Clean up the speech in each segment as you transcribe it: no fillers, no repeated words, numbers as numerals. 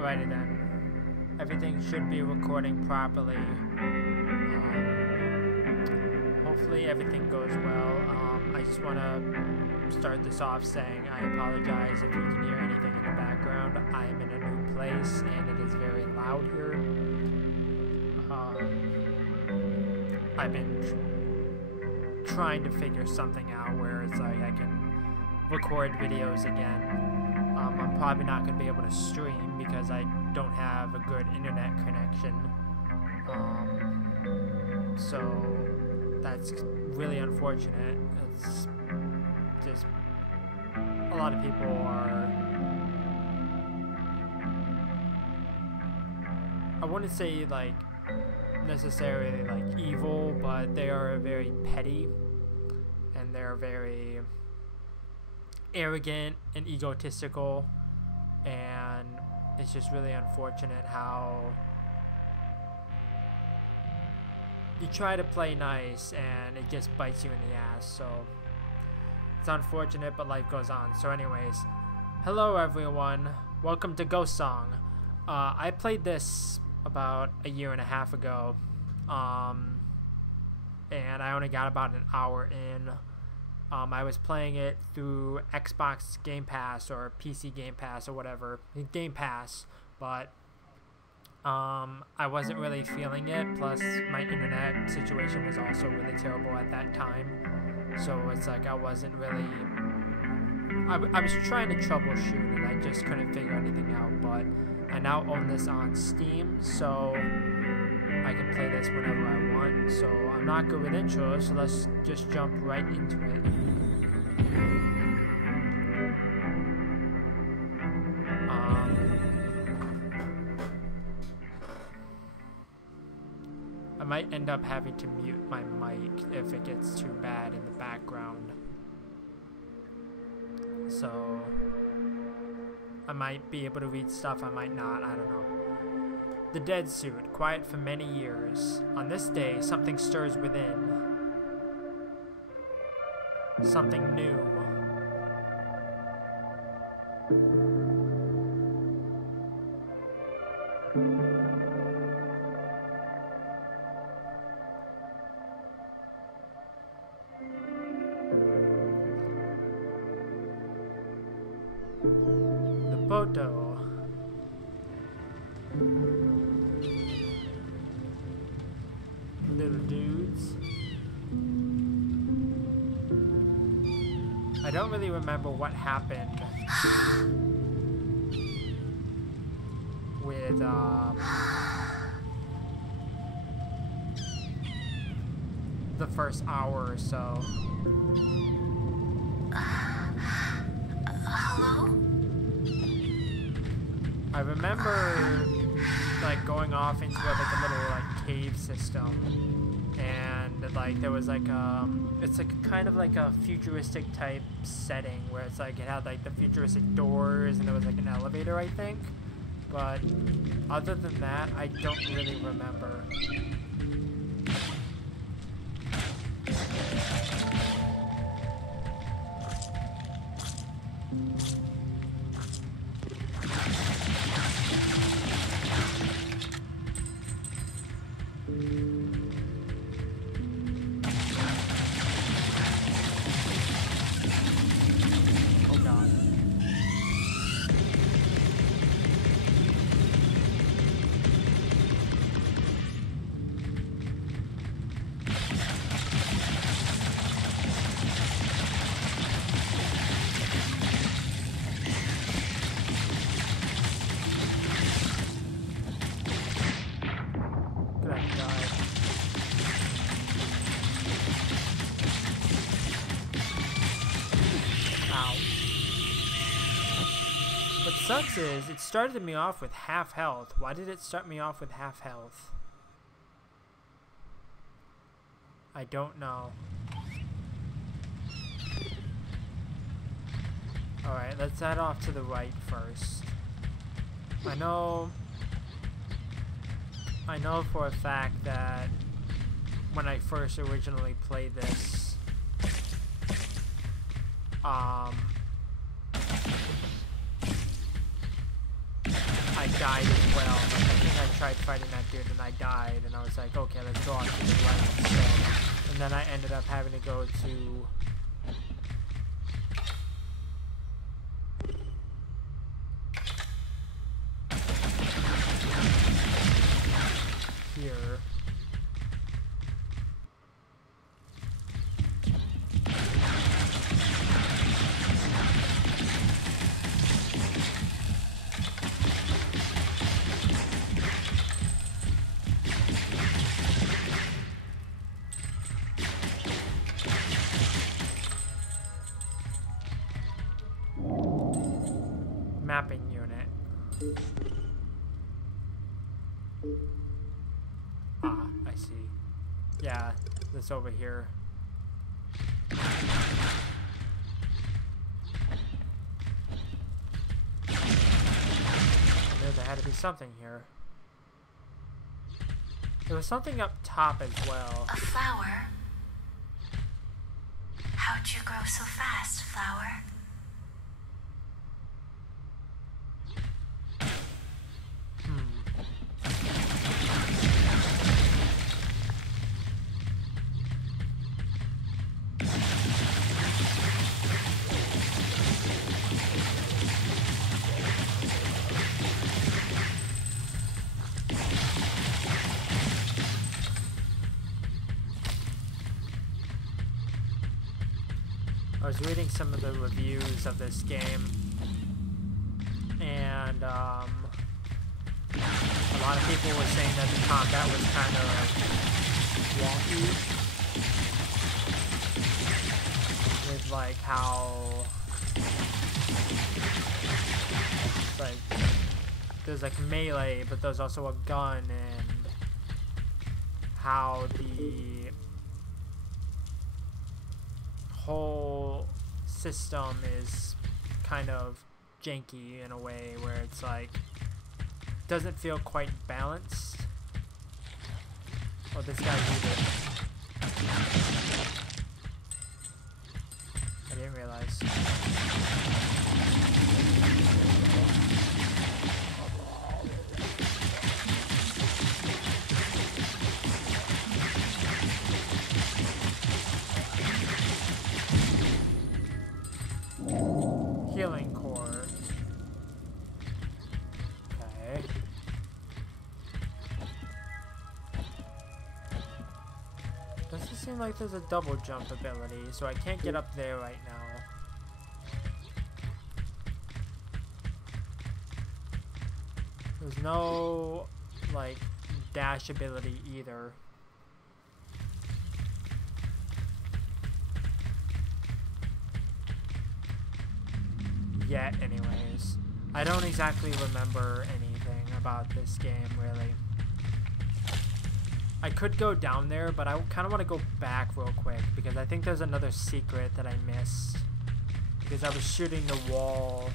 Alrighty then. Everything should be recording properly. Hopefully everything goes well. I just want to start this off saying I apologize if you can hear anything in the background. I am in a new place and it is very loud here. I've been trying to figure something out where it's like I can record videos again. I'm probably not going to be able to stream because I don't have a good internet connection. So that's really unfortunate. It's just a lot of people are, I wouldn't say like necessarily like evil, but they are very petty and they're very arrogant and egotistical, and it's just really unfortunate how you try to play nice and it just bites you in the ass. So it's unfortunate, but life goes on. So anyways, hello everyone, welcome to Ghost Song. I played this about a year and a half ago, and I only got about an hour in. I was playing it through Xbox Game Pass or PC Game Pass or whatever, Game Pass, but I wasn't really feeling it, plus my internet situation was also really terrible at that time, so it's like I wasn't really, I was trying to troubleshoot and I just couldn't figure anything out, but I now own this on Steam, so I can play this whenever I want. So I'm not good with intros, so let's just jump right into it. I might end up having to mute my mic if it gets too bad in the background. So I might be able to read stuff, I might not, I don't know. The dead suit, quiet for many years. On this day, something stirs within. Something new. The Boto. Little dudes. I don't really remember what happened with the first hour or so. Hello? I remember like going off into like a little like cave system, and like there was like it's like kind of like a futuristic type setting where it's like it had like the futuristic doors and there was like an elevator, I think, but other than that I don't really remember. What sucks is, it started me off with half health. Why did it start me off with half health? I don't know. Alright, let's head off to the right first. I know for a fact that when I first originally played this, I died as well. Like, I think I tried fighting that dude and I died, and I was like, okay, let's go on to the right instead. And then I ended up having to go to here. Mapping unit. Ah, I see. Yeah, this over here. I knew there had to be something here. There was something up top as well. A flower? How'd you grow so fast, flower? I was reading some of the reviews of this game, and a lot of people were saying that the combat was kind of wonky, with like how like there's like melee, but there's also a gun, and how the whole system is kind of janky in a way where it's like doesn't feel quite balanced. Oh, this guy's evil. I didn't realize. Healing core. Okay. Doesn't seem like there's a double jump ability, so I can't get up there right now. There's no, like, dash ability either. Yet, anyways. I don't exactly remember anything about this game, really. I could go down there, but I kind of want to go back real quick, because I think there's another secret that I missed. Because I was shooting the wall,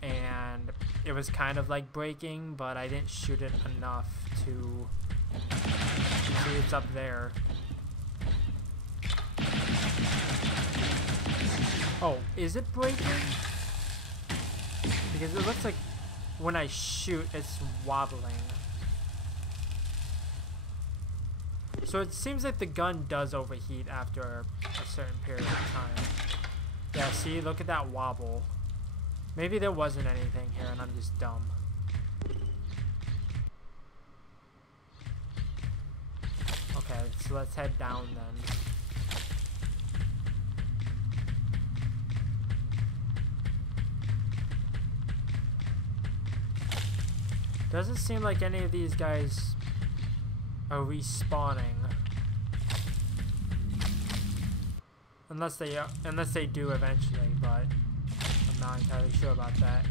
and it was kind of like breaking, but I didn't shoot it enough to see it's up there. Oh, is it breaking? Because it looks like when I shoot, it's wobbling. So it seems like the gun does overheat after a certain period of time. Yeah, see? Look at that wobble. Maybe there wasn't anything here and I'm just dumb. Okay, so let's head down then. Doesn't seem like any of these guys are respawning, unless they do eventually, but I'm not entirely sure about that.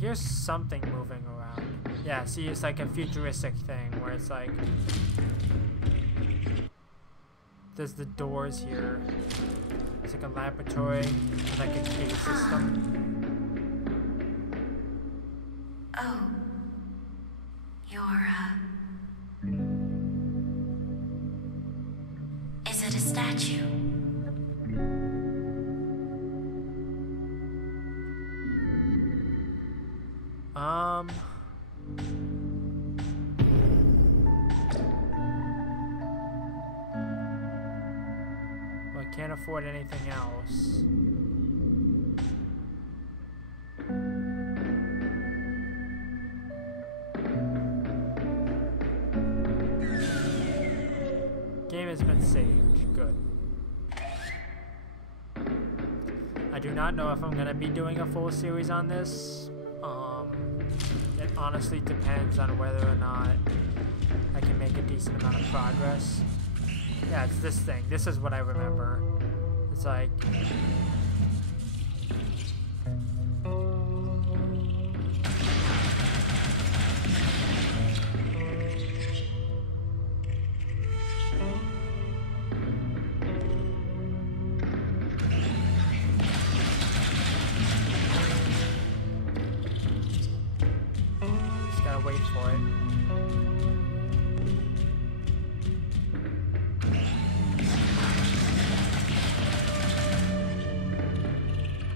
Here's something moving around. Yeah, see, it's like a futuristic thing where it's like there's the doors here. It's like a laboratory, like a cave system. Oh. You're, Is it a statue? Well, I can't afford anything else. Game has been saved. Good. I do not know if I'm gonna be doing a full series on this. It honestly depends on whether or not I can make a decent amount of progress. Yeah, it's this thing. This is what I remember. It's like... wait for it.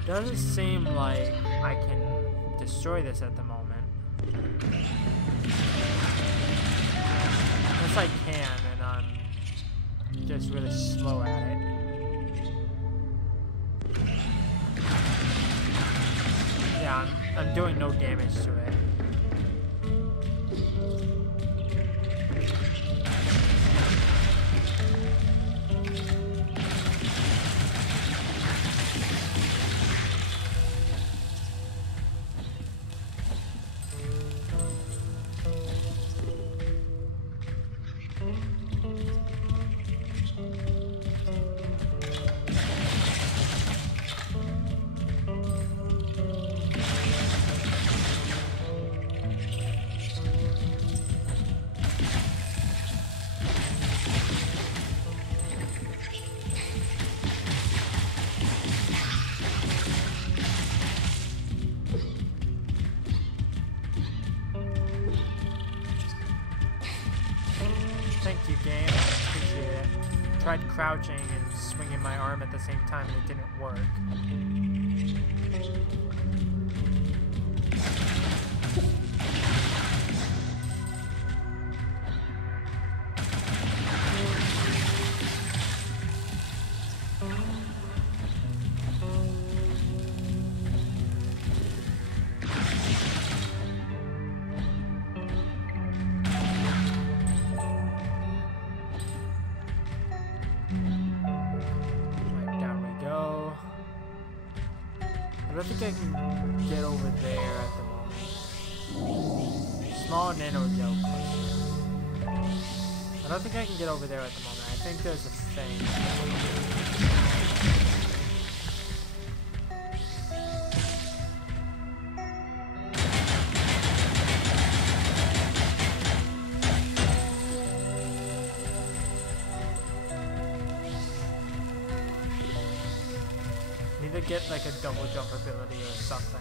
Doesn't seem like I can destroy this at the moment. Unless I can, and I'm just really slow at it. Yeah, I'm doing no damage to it. Thank you, game. Appreciate it. Tried crouching and swinging my arm at the same time and it didn't work. I don't think I can get over there at the moment. Small nano gel cluster. I don't think I can get over there at the moment. I think there's a thing. To get like a double jump ability or something.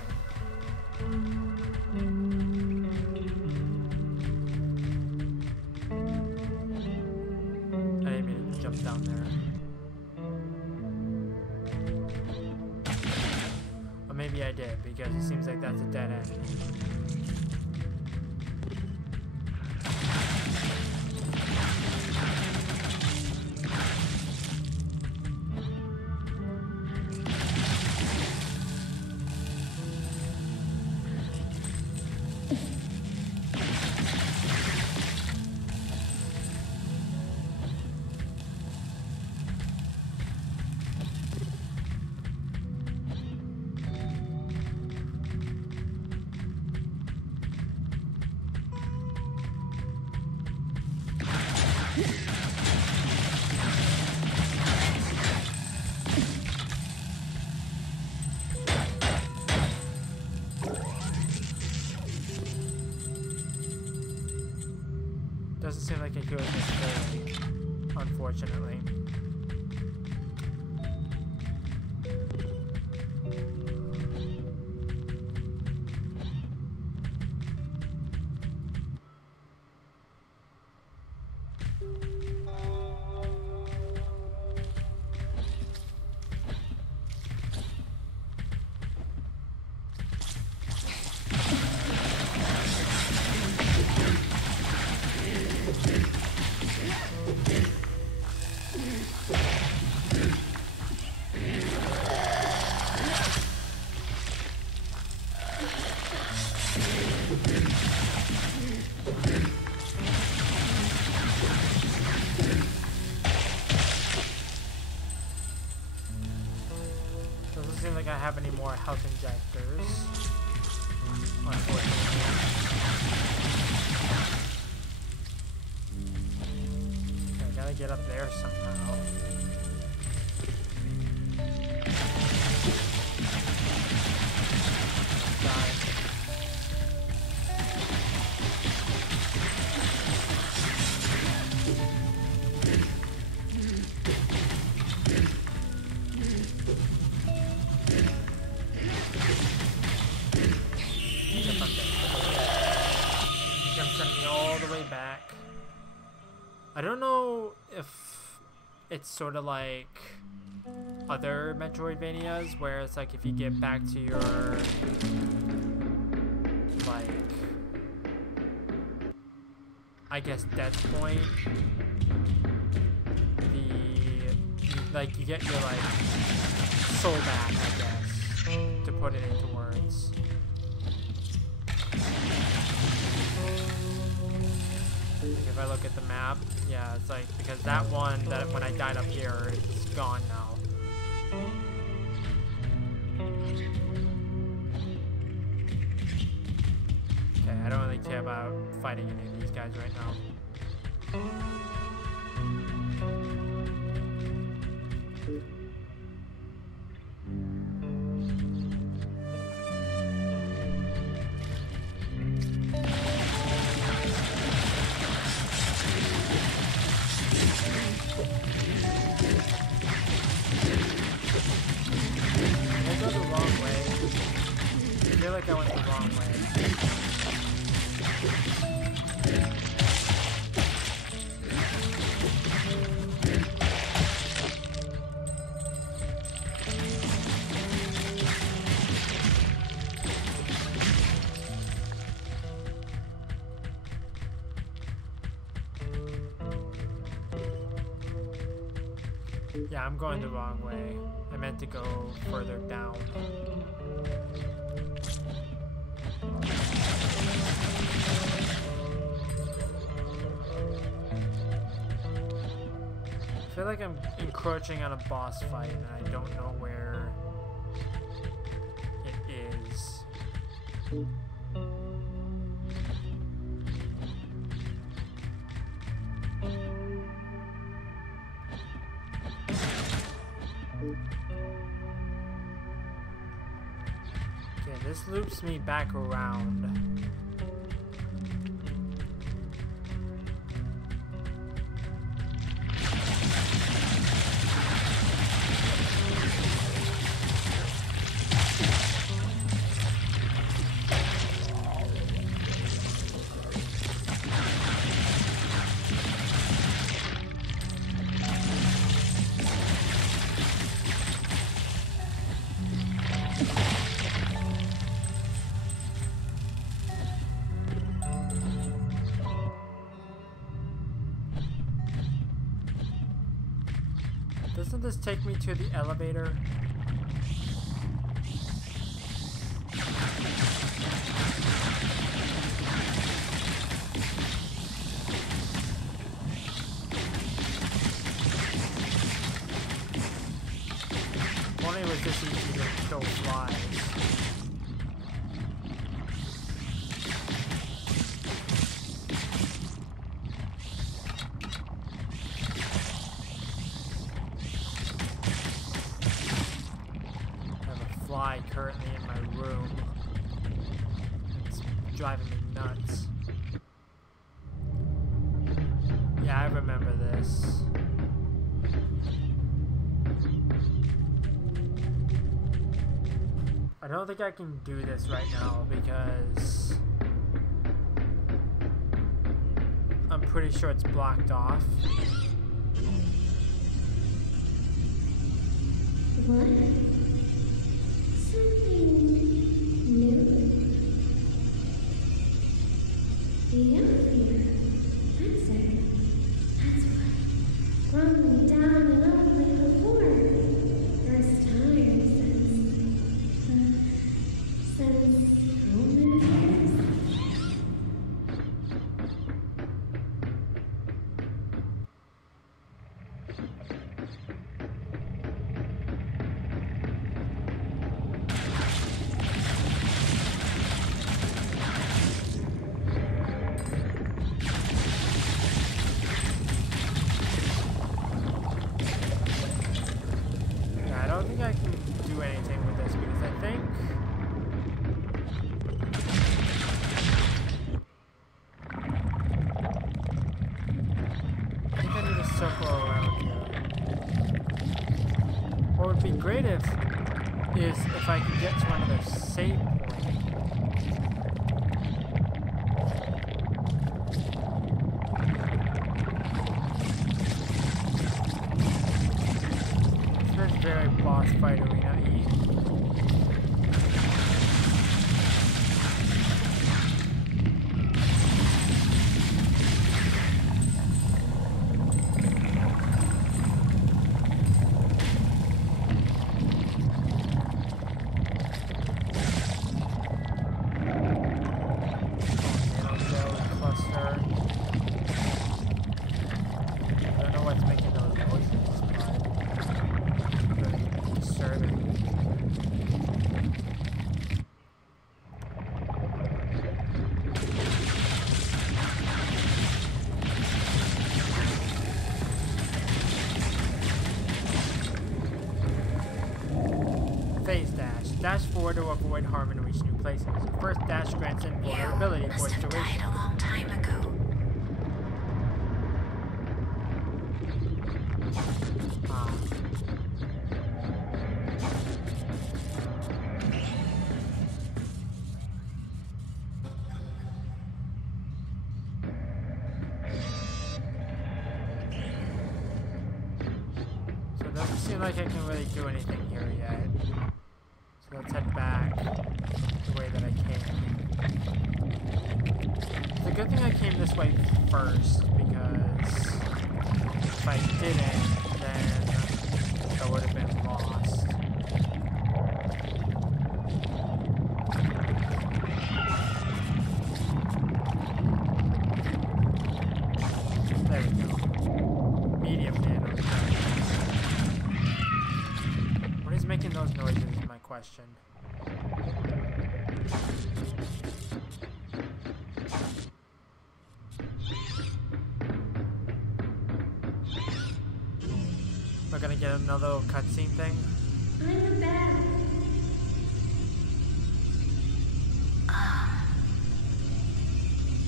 I didn't mean to jump down there. Or maybe I did, because it seems like that's a dead end. Doesn't seem like it could have been, unfortunately. have any more health injectors, unfortunately. Okay, I gotta get up there somehow. Die. Back. I don't know if it's sort of like other Metroidvanias where it's like if you get back to your like I guess death point, you get your like soul back, I guess, to put it into words. Like if I look at the map, yeah, it's like, because that one, that when I died up here, it's gone now. Okay, I don't really care about fighting any of these guys right now. I feel like I went the wrong way. Yeah, I'm going the wrong way. I meant to go further down. I feel like I'm encroaching on a boss fight and I don't know where it is. Okay, this loops me back around. Doesn't this take me to the elevator? If only it was this easy to kill flies. Currently in my room. It's driving me nuts. Yeah, I remember this. I don't think I can do this right now because I'm pretty sure it's blocked off. What? Something new? The elevator. That's it. That's what. Grumbling down and up like before. First time since how many years? be great if I could get to another save point. This is very boss fight arena-y. Dash forward to avoid harm and reach new places. Your first dash grants invulnerability for its died duration. a long time ago. So it doesn't seem like I can really do anything here yet. So let's head back the way that I came. It's a good thing I came this way first, because if I didn't, then I would have been lost. There we go. Medium nano. What is making those noises is my question. We're gonna get another little cutscene thing. I'm back.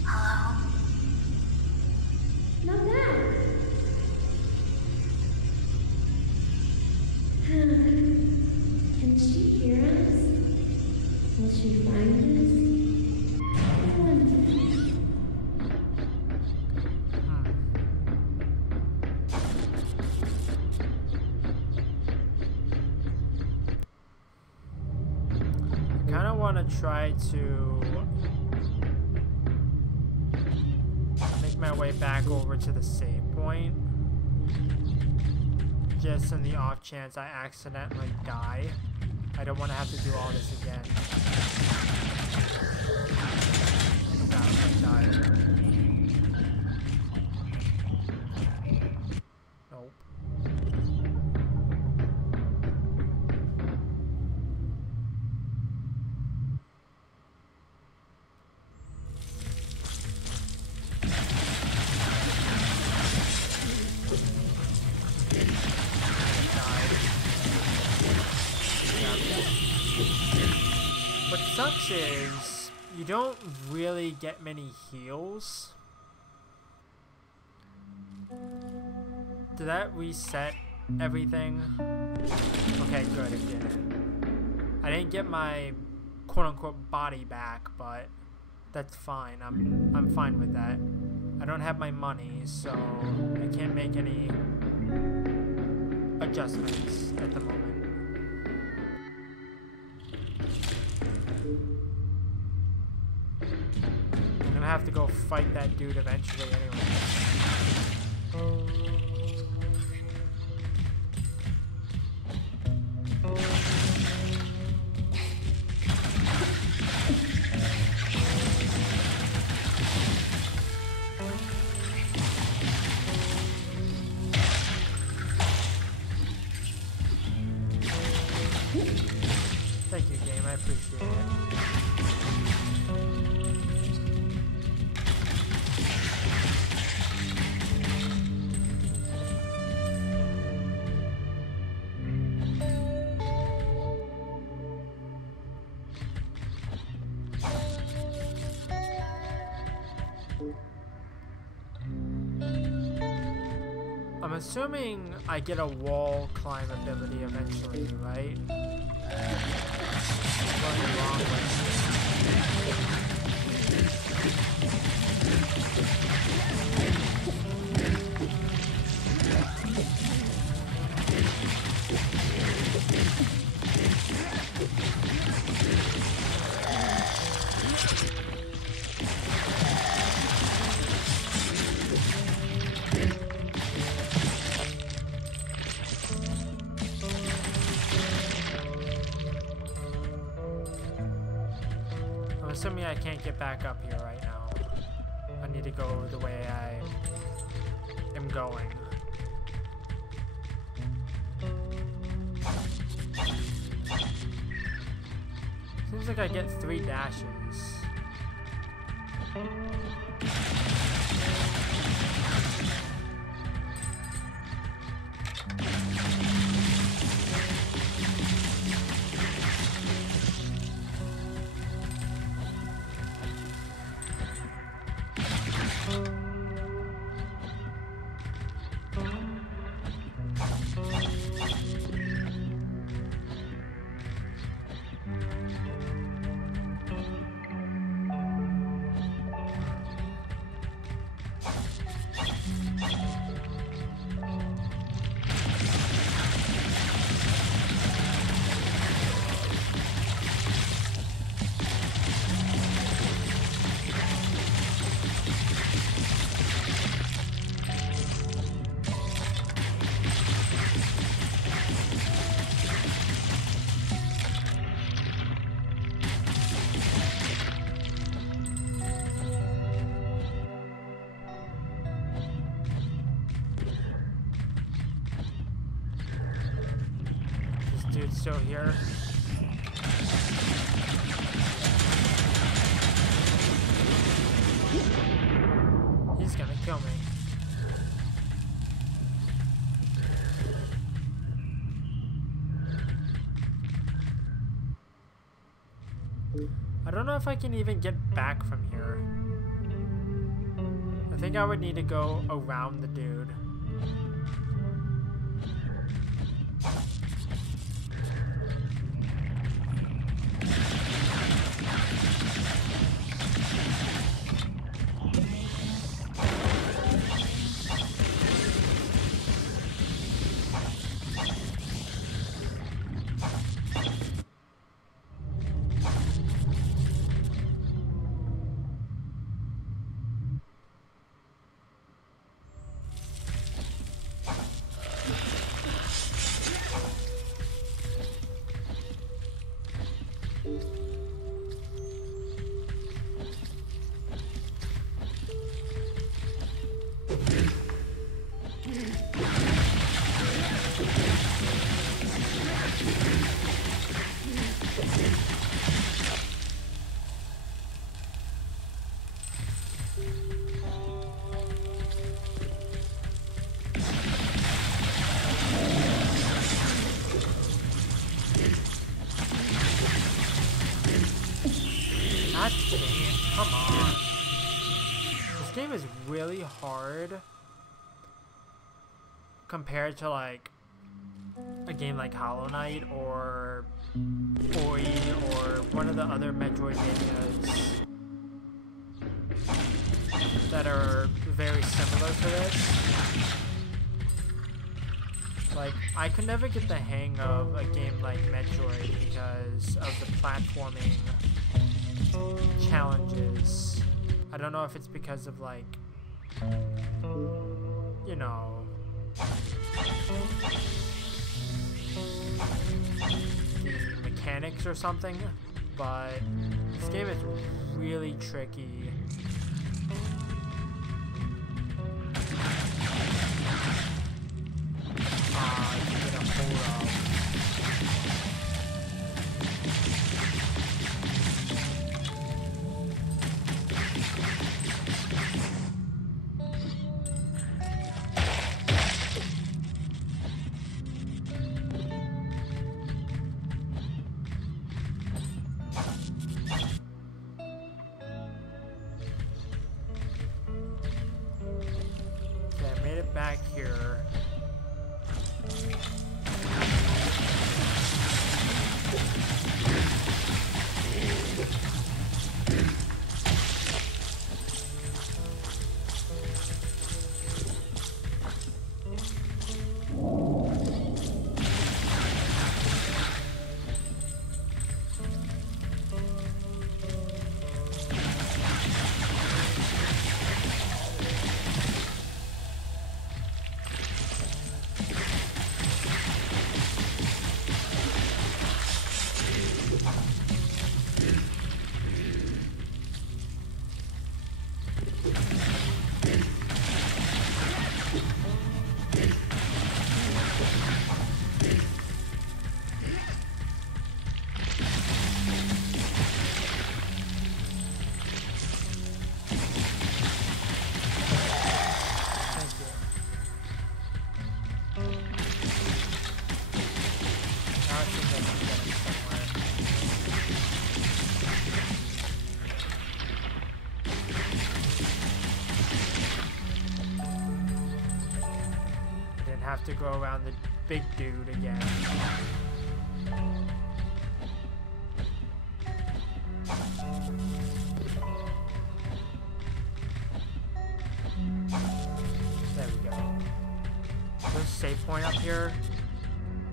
Hello? Not bad. Can she hear us? Will she find us? I wonder. I kind of want to try to make my way back over to the save point, just in the off chance I accidentally die. I don't want to have to do all this again. Oh god, I died. Nope. What sucks is you don't really get many heals. Did that reset everything? Okay, good, it didn't. I didn't get my quote-unquote body back, but that's fine. I'm fine with that. I don't have my money, so I can't make any adjustments at the moment. I'm gonna have to go fight that dude eventually anyway. Thank you, game. I appreciate it. I'm assuming I get a wall climb ability eventually, right? I'm going the wrong way. I'm assuming I can't get back up here right now. I need to go the way I am going. Seems like I get 3 dashes. Dude's still here. He's gonna kill me. I don't know if I can even get back from here. I think I would need to go around the dude. God damn, come on. This game is really hard compared to like a game like Hollow Knight or Ori or one of the other Metroidvanias that are very similar to this. Like, I could never get the hang of a game like Metroid because of the platforming challenges. I don't know if it's because of like, you know, the mechanics or something, but this game is really tricky. To get a hold of. back here. Have to go around the big dude again. There we go. There's a save point up here.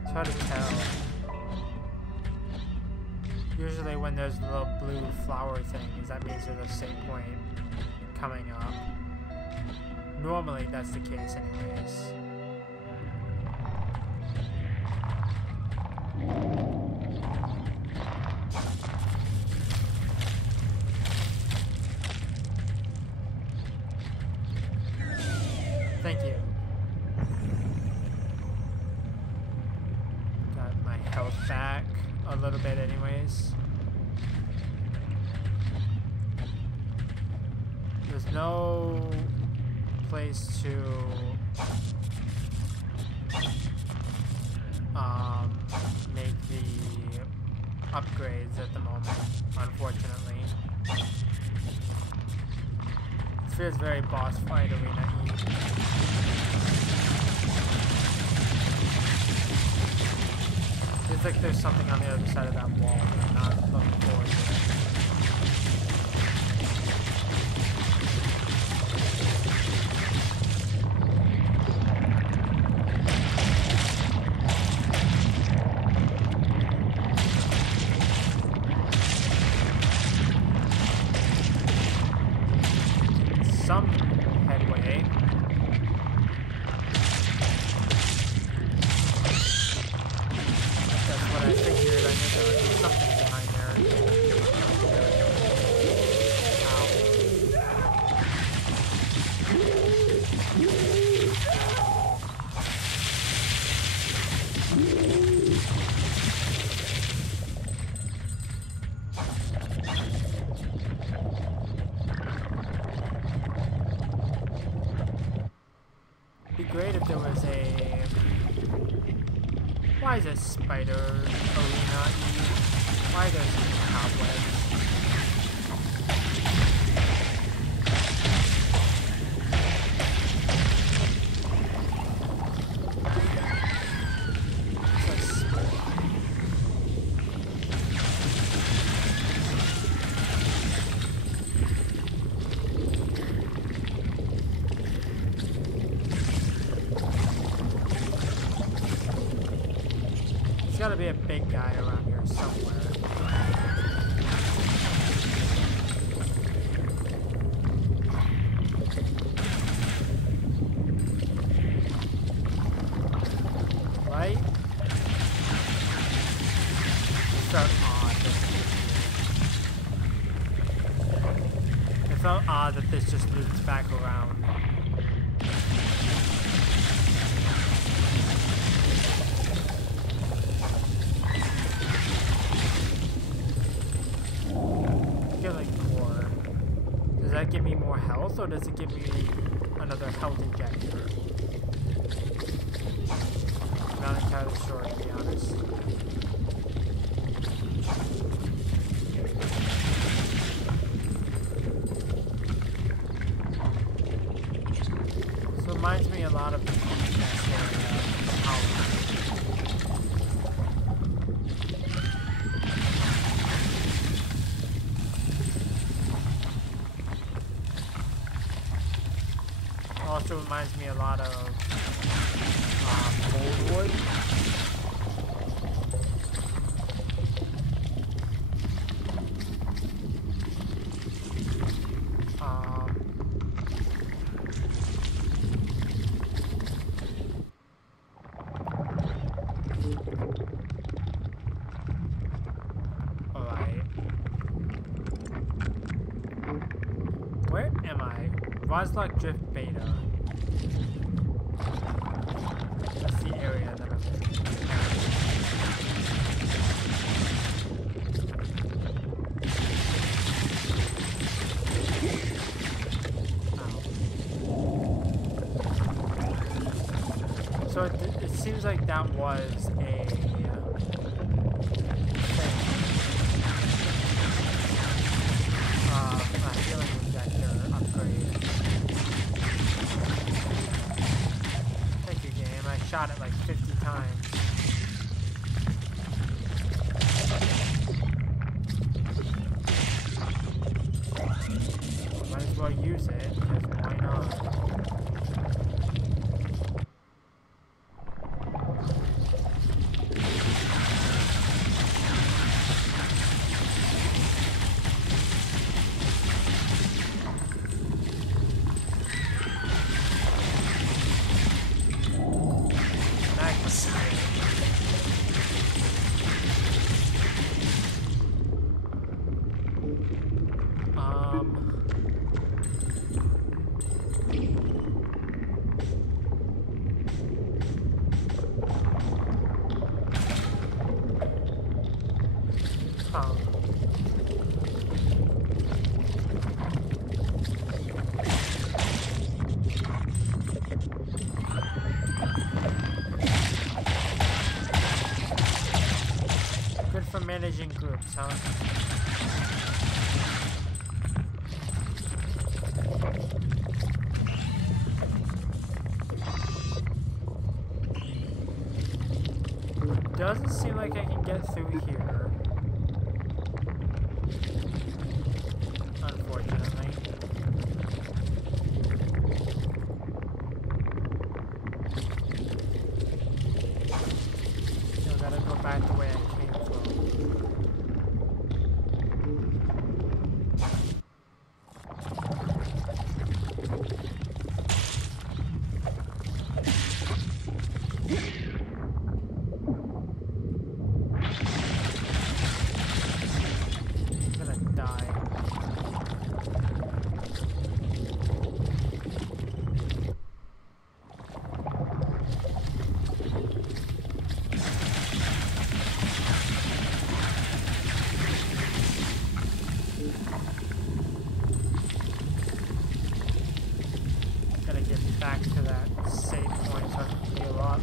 It's hard to tell. Usually when there's the little blue flower things, that means there's a save point coming up. Normally that's the case anyways. Thank you. Got my health back a little bit anyways. There's no place to make the upgrades at the moment, unfortunately. It feels very boss fight arena-y. Feels like there's something on the other side of that wall, and I'm not looking forward to it. Some headway. That's what I figured. I knew there would be something behind there. It'd be great if there was a... Why is a spider arena? Why there's cobwebs? There's gotta be a big guy around here somewhere. Right? It felt odd. It felt odd that this just loops back around. Does that give me more health, or does it give me another health injector? I'm not entirely sure, to be honest. So reminds me a lot of the podcast area of Hollow. Also reminds me a lot of Moldwood. Alright. Where am I? Roslock Drift Beta. That's the area that I'm in. Oh. So it seems like that was a thing. A healing injector upgrade. Thank you, game. I shot it like 50 times. Might as well use it, because why not? Good for managing groups, huh? Doesn't seem like I can get through here. Unfortunately. Still gotta go back the way I came from. Back to that save point so I can heal up.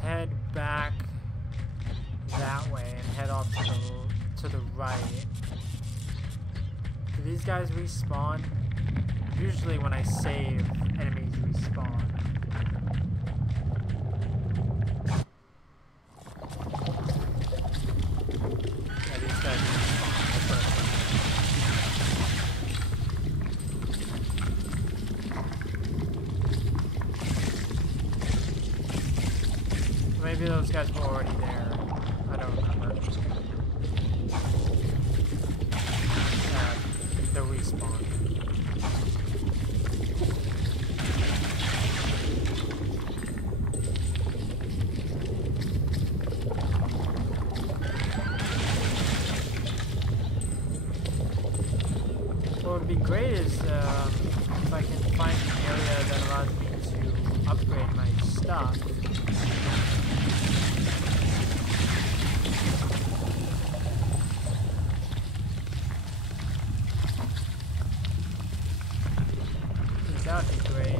Head back that way and head off to the right. Do these guys respawn? Usually when I save, enemies respawn. Yeah, these guys respawn. maybe those guys were already there. I don't remember. The respawn. What would be great is if I can find an area that allows me to upgrade my stuff. That would be great.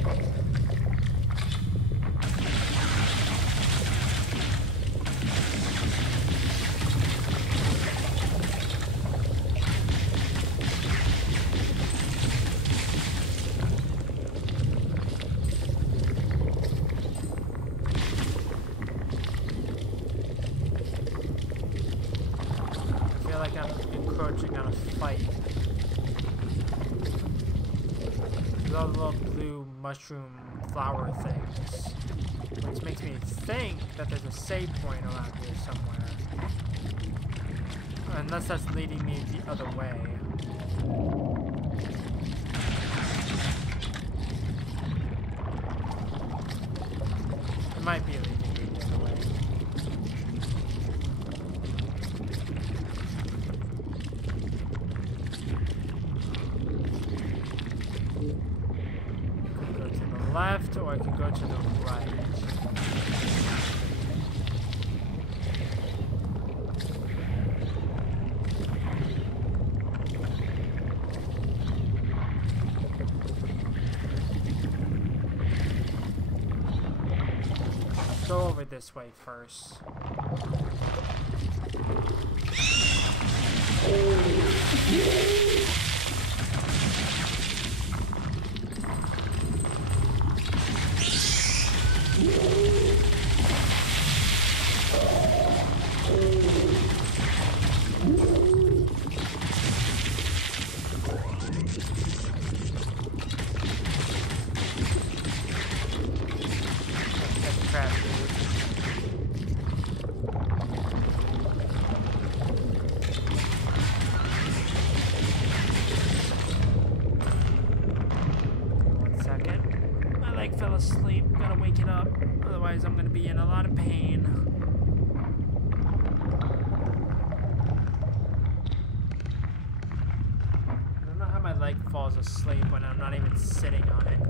I feel like I'm encroaching on a fight. All the little blue mushroom flower things, which makes me think that there's a save point around here somewhere, unless that's leading me the other way. It might be leading me the other way. Left, or I could go to the right. Go over this way first. Fell asleep. Gotta wake it up. Otherwise, I'm gonna be in a lot of pain. I don't know how my leg falls asleep when I'm not even sitting on it.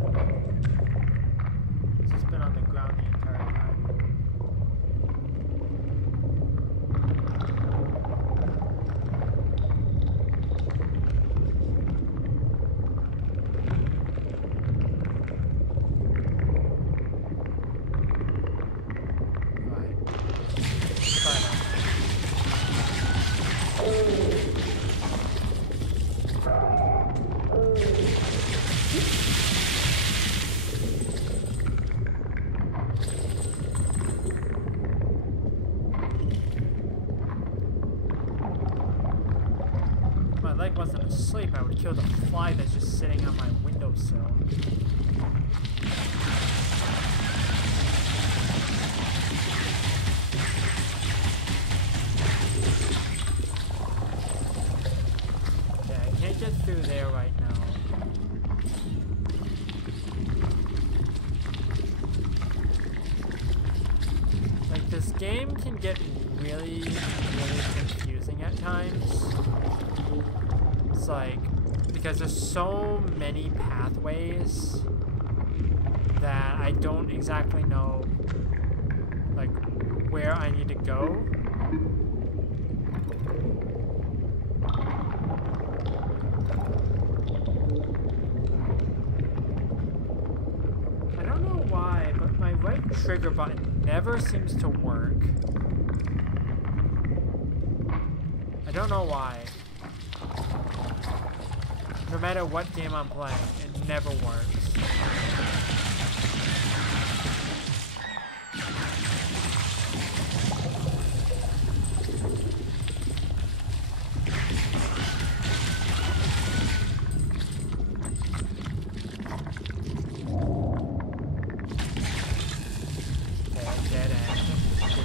It's just been on the ground the entire time. Leg wasn't asleep, I would kill the fly that's just sitting on my windowsill. Okay, I can't get through there right now. Like, this game can get really confusing at times. It's like, because there's so many pathways that I don't exactly know, like, where I need to go. I don't know why, but my right trigger button never seems to work. I don't know why. No matter what game I'm playing, it never works. Okay, dead end.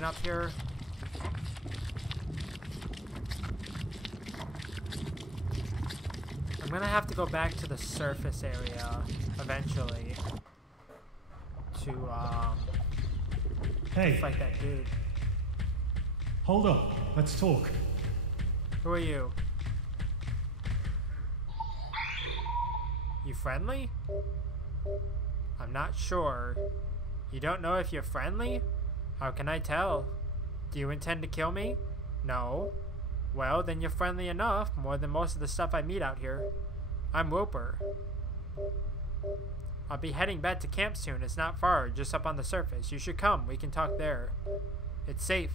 point up here. I'm gonna have to go back to the surface area eventually to Hey, fight that dude. hold up. Let's talk. Who are you? You friendly? I'm not sure. You don't know if you're friendly? How can I tell? Do you intend to kill me? No. Well, then you're friendly enough, more than most of the stuff I meet out here. I'm Roper. I'll be heading back to camp soon. It's not far, just up on the surface. You should come. We can talk there. It's safe.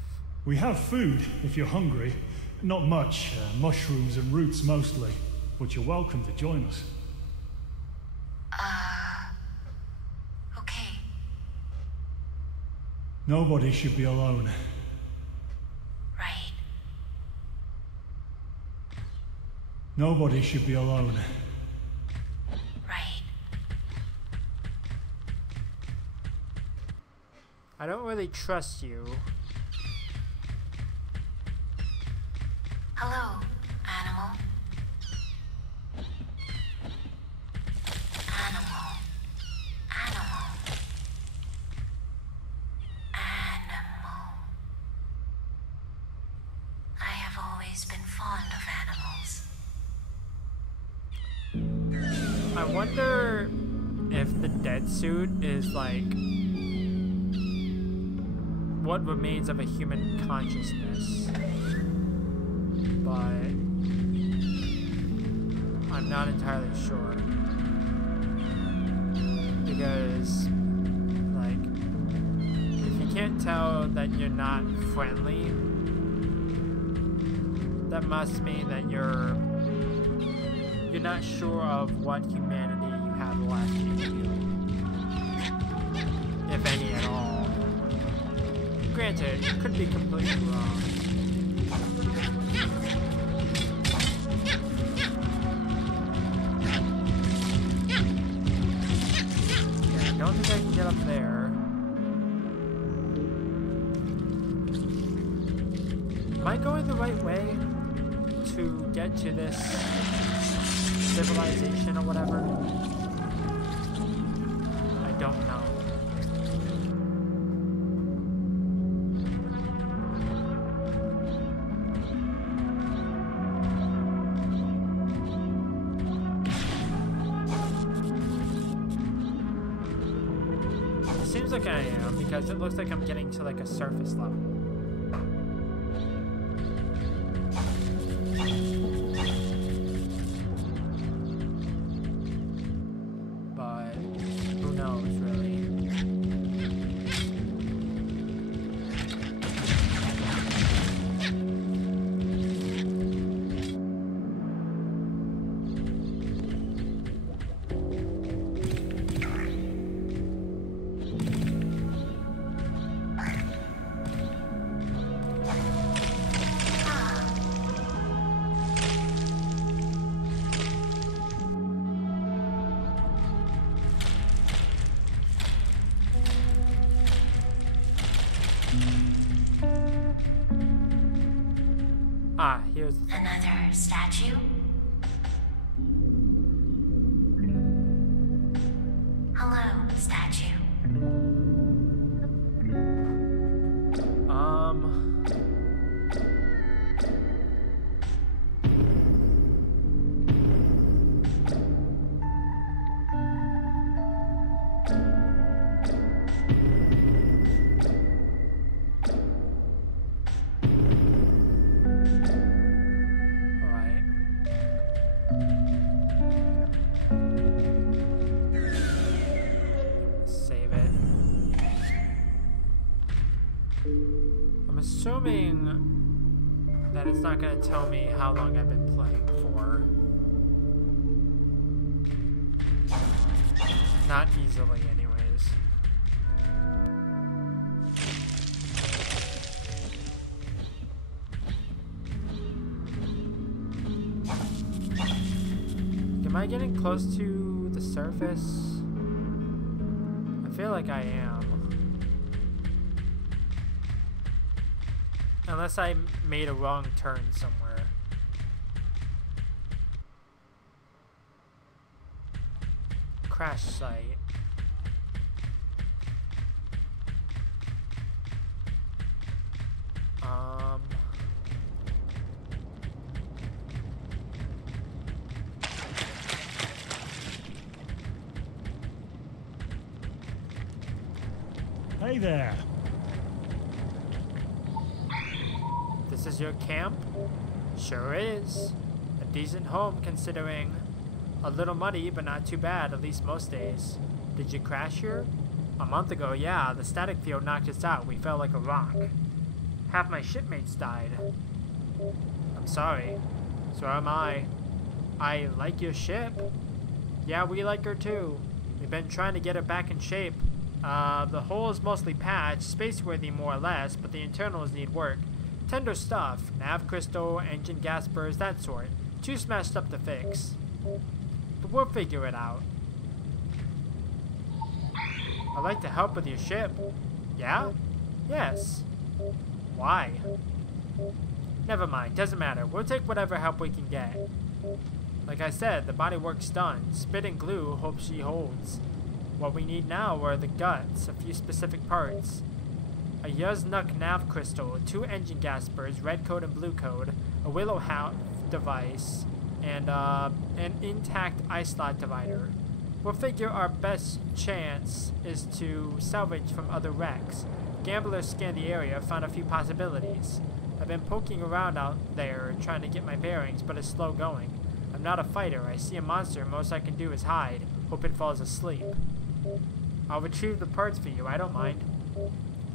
We have food, if you're hungry. Not much. Mushrooms and roots mostly. But you're welcome to join us. Okay. Nobody should be alone. Right. Nobody should be alone. Right. I don't really trust you. Hello, animal. Animal. Animal. Animal. I have always been fond of animals. I wonder if the dead suit is like what remains of a human consciousness. But I'm not entirely sure. Because, like, if you can't tell that you're not friendly, that must mean that you're not sure of what humanity you have left in you. If any at all. Granted, you could be completely wrong. Yeah, I don't think I can get up there. Am I going the right way to get to this civilization or whatever? I don't know. It seems like I am, because it looks like I'm getting to like a surface level. But who knows, really? Ah, here's the thing. Another statue? Hello, statue. Alright. Save it. I'm assuming that it's not going to tell me how long I've been playing for. Not easily, anyways. Am I getting close to the surface? I feel like I am. Unless I made a wrong turn somewhere. Crash site. Hey there. This is your camp? Sure is. A decent home considering. A little muddy, but not too bad, at least most days. Did you crash here? A month ago, yeah. The static field knocked us out. We fell like a rock. Half my shipmates died. I'm sorry. So am I. I like your ship. Yeah, we like her too. We've been trying to get her back in shape. The hull is mostly patched, space-worthy more or less, but the internals need work. Tender stuff, nav crystal, engine gas burrs, that sort. Too smashed up to fix. But we'll figure it out. I'd like to help with your ship. Yeah? Yes. Why? Never mind, doesn't matter. We'll take whatever help we can get. Like I said, the bodywork's done. Spit and glue, hope she holds. What we need now are the guts, a few specific parts. A Yuznuk nav crystal, 2 engine gas burrs, red code and blue code, a willow half device, and an intact ice slot divider. We'll figure our best chance is to salvage from other wrecks. Gamblers scanned the area, found a few possibilities. I've been poking around out there, trying to get my bearings, but it's slow going. I'm not a fighter. I see a monster, most I can do is hide. Hope it falls asleep. I'll retrieve the parts for you, I don't mind.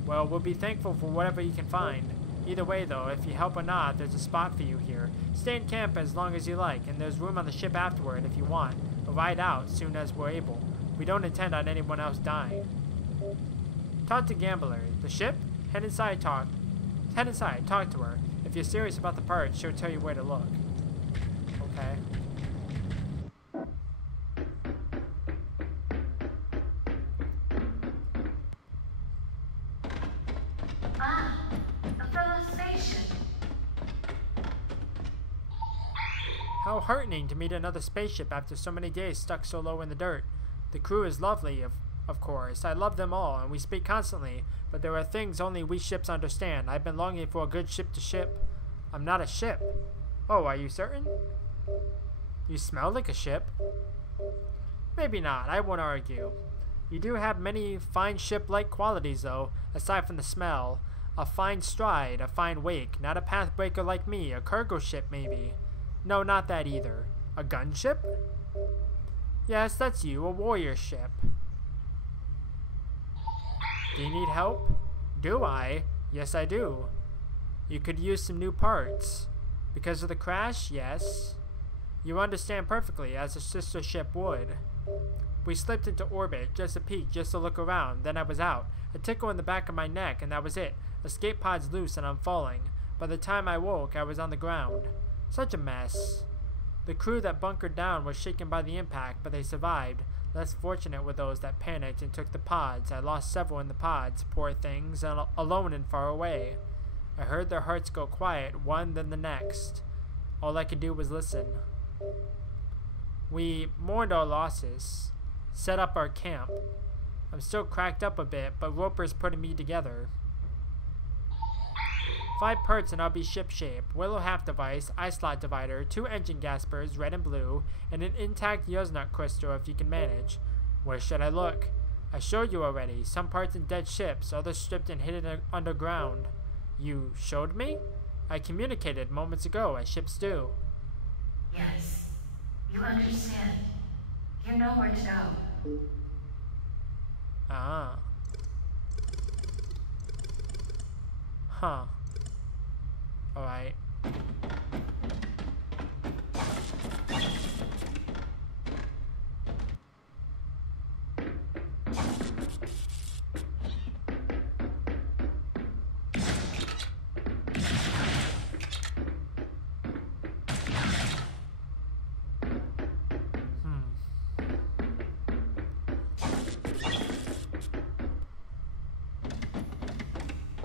Well, we'll be thankful for whatever you can find. Either way, though, if you help or not, there's a spot for you here. Stay in camp as long as you like, and there's room on the ship afterward if you want. We'll ride out soon as we're able. We don't intend on anyone else dying. Talk to Gambler. The ship? Head inside, talk to her. If you're serious about the parts, she'll tell you where to look. Okay. A fellow spaceship. How heartening to meet another spaceship after so many days stuck so low in the dirt. The crew is lovely, of course. I love them all, and we speak constantly, but there are things only we ships understand. I've been longing for a good ship-to-ship. I'm not a ship. Oh, are you certain? You smell like a ship. Maybe not, I won't argue. You do have many fine ship-like qualities, though, aside from the smell. A fine stride, a fine wake, not a pathbreaker like me, a cargo ship, maybe. No, not that either. A gunship? Yes, that's you, a warrior ship. Do you need help? Do I? Yes, I do. You could use some new parts. Because of the crash? Yes. You understand perfectly, as a sister ship would. We slipped into orbit, just a peek, just to look around, then I was out. A tickle in the back of my neck, and that was it. Escape pod's loose and I'm falling. By the time I woke, I was on the ground. Such a mess. The crew that bunkered down was shaken by the impact, but they survived. Less fortunate were those that panicked and took the pods. I lost several in the pods, poor things, and alone and far away. I heard their hearts go quiet, one then the next. All I could do was listen. We mourned our losses, set up our camp. I'm still cracked up a bit, but Roper's putting me together. 5 parts and I'll be ship-shape. Willow half device, ice slot divider, 2 engine gaspers, red and blue, and an intact Yuznuk crystal if you can manage. Where should I look? I showed you already. Some parts in dead ships, others stripped and hidden underground. You showed me? I communicated moments ago, as ships do. Yes. You understand. You know where to go. Ah. Huh. Alright.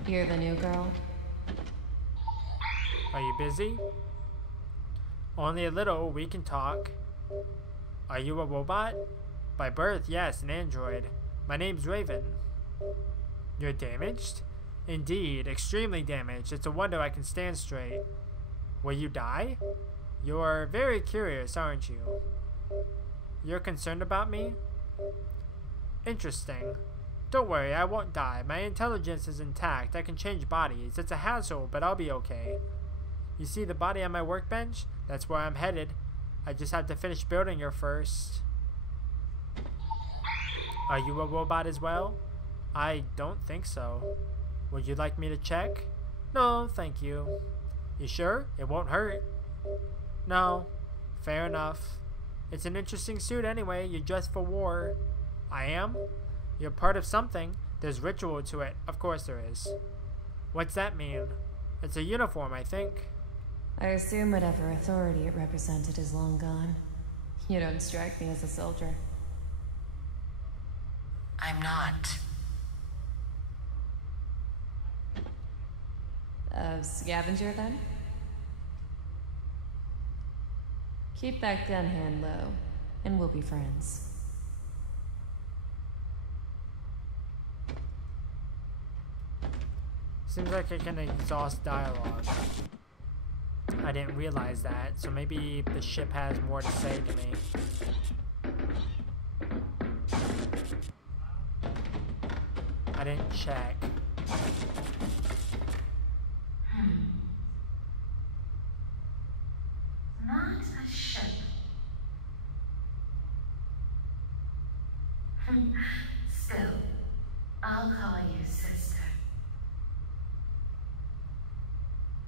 You're the new girl? Are you busy? Only a little, we can talk. Are you a robot? By birth, yes, an android. My name's Raven. You're damaged? Indeed, extremely damaged. It's a wonder I can stand straight. Will you die? You're very curious, aren't you? You're concerned about me? Interesting. Don't worry, I won't die. My intelligence is intact. I can change bodies. It's a hassle, but I'll be okay. You see the body on my workbench? That's where I'm headed. I just have to finish building her first. Are you a robot as well? I don't think so. Would you like me to check? No, thank you. You sure? It won't hurt. No. Fair enough. It's an interesting suit anyway. You're dressed for war. I am? You're part of something. There's ritual to it. Of course there is. What's that mean? It's a uniform, I think. I assume whatever authority it represented is long gone. You don't strike me as a soldier. I'm not. A scavenger, then? Keep that gun hand low, and we'll be friends. Seems like I can exhaust dialogue. I didn't realize that, so maybe the ship has more to say to me. I didn't check. Not a ship. Still, I'll call you sister.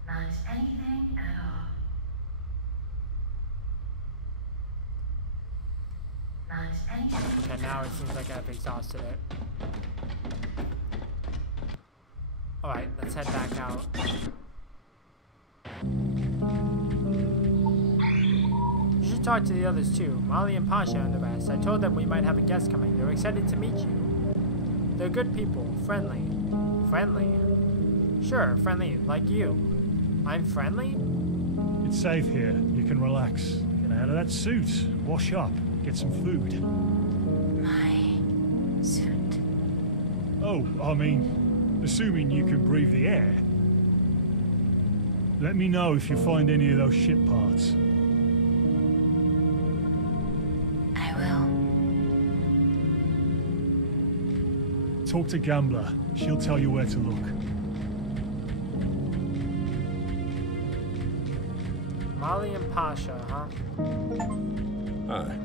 Not anything at all. Not anything. Okay, now it seems like I've exhausted it. Alright, let's head back out. You should talk to the others too, Molly and Pasha and the rest. I told them we might have a guest coming. They're excited to meet you. They're good people, friendly. Friendly? Sure, friendly, like you. I'm friendly? It's safe here. You can relax. Get out of that suit. Wash up. Get some food. My suit. Oh, I mean, assuming you can breathe the air. Let me know if you find any of those ship parts. I will. Talk to Gambler. She'll tell you where to look. Molly and Pasha, huh? Hi.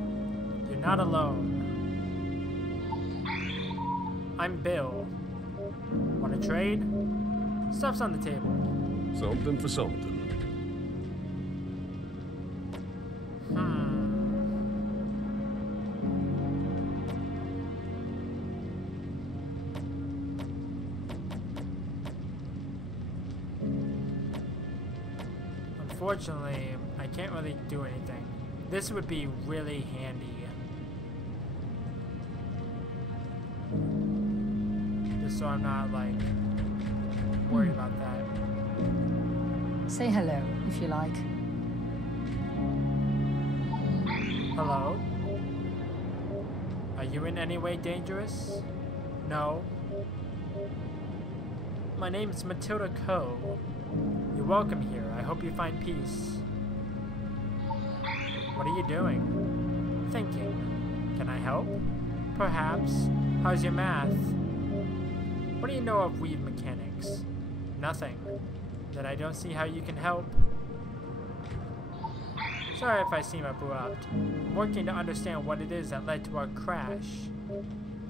You're not alone. I'm Bill. Want to trade? Stuff's on the table. Something for something. Unfortunately, I can't really do anything. This would be really handy. Just so I'm not, like, worried about that. Say hello, if you like. Hello? Are you in any way dangerous? No. My name's Matilda Coe. You're welcome here. I hope you find peace. What are you doing? Thinking. Can I help? Perhaps. How's your math? What do you know of weave mechanics? Nothing. Then I don't see how you can help. Sorry if I seem abrupt. I'm working to understand what it is that led to our crash.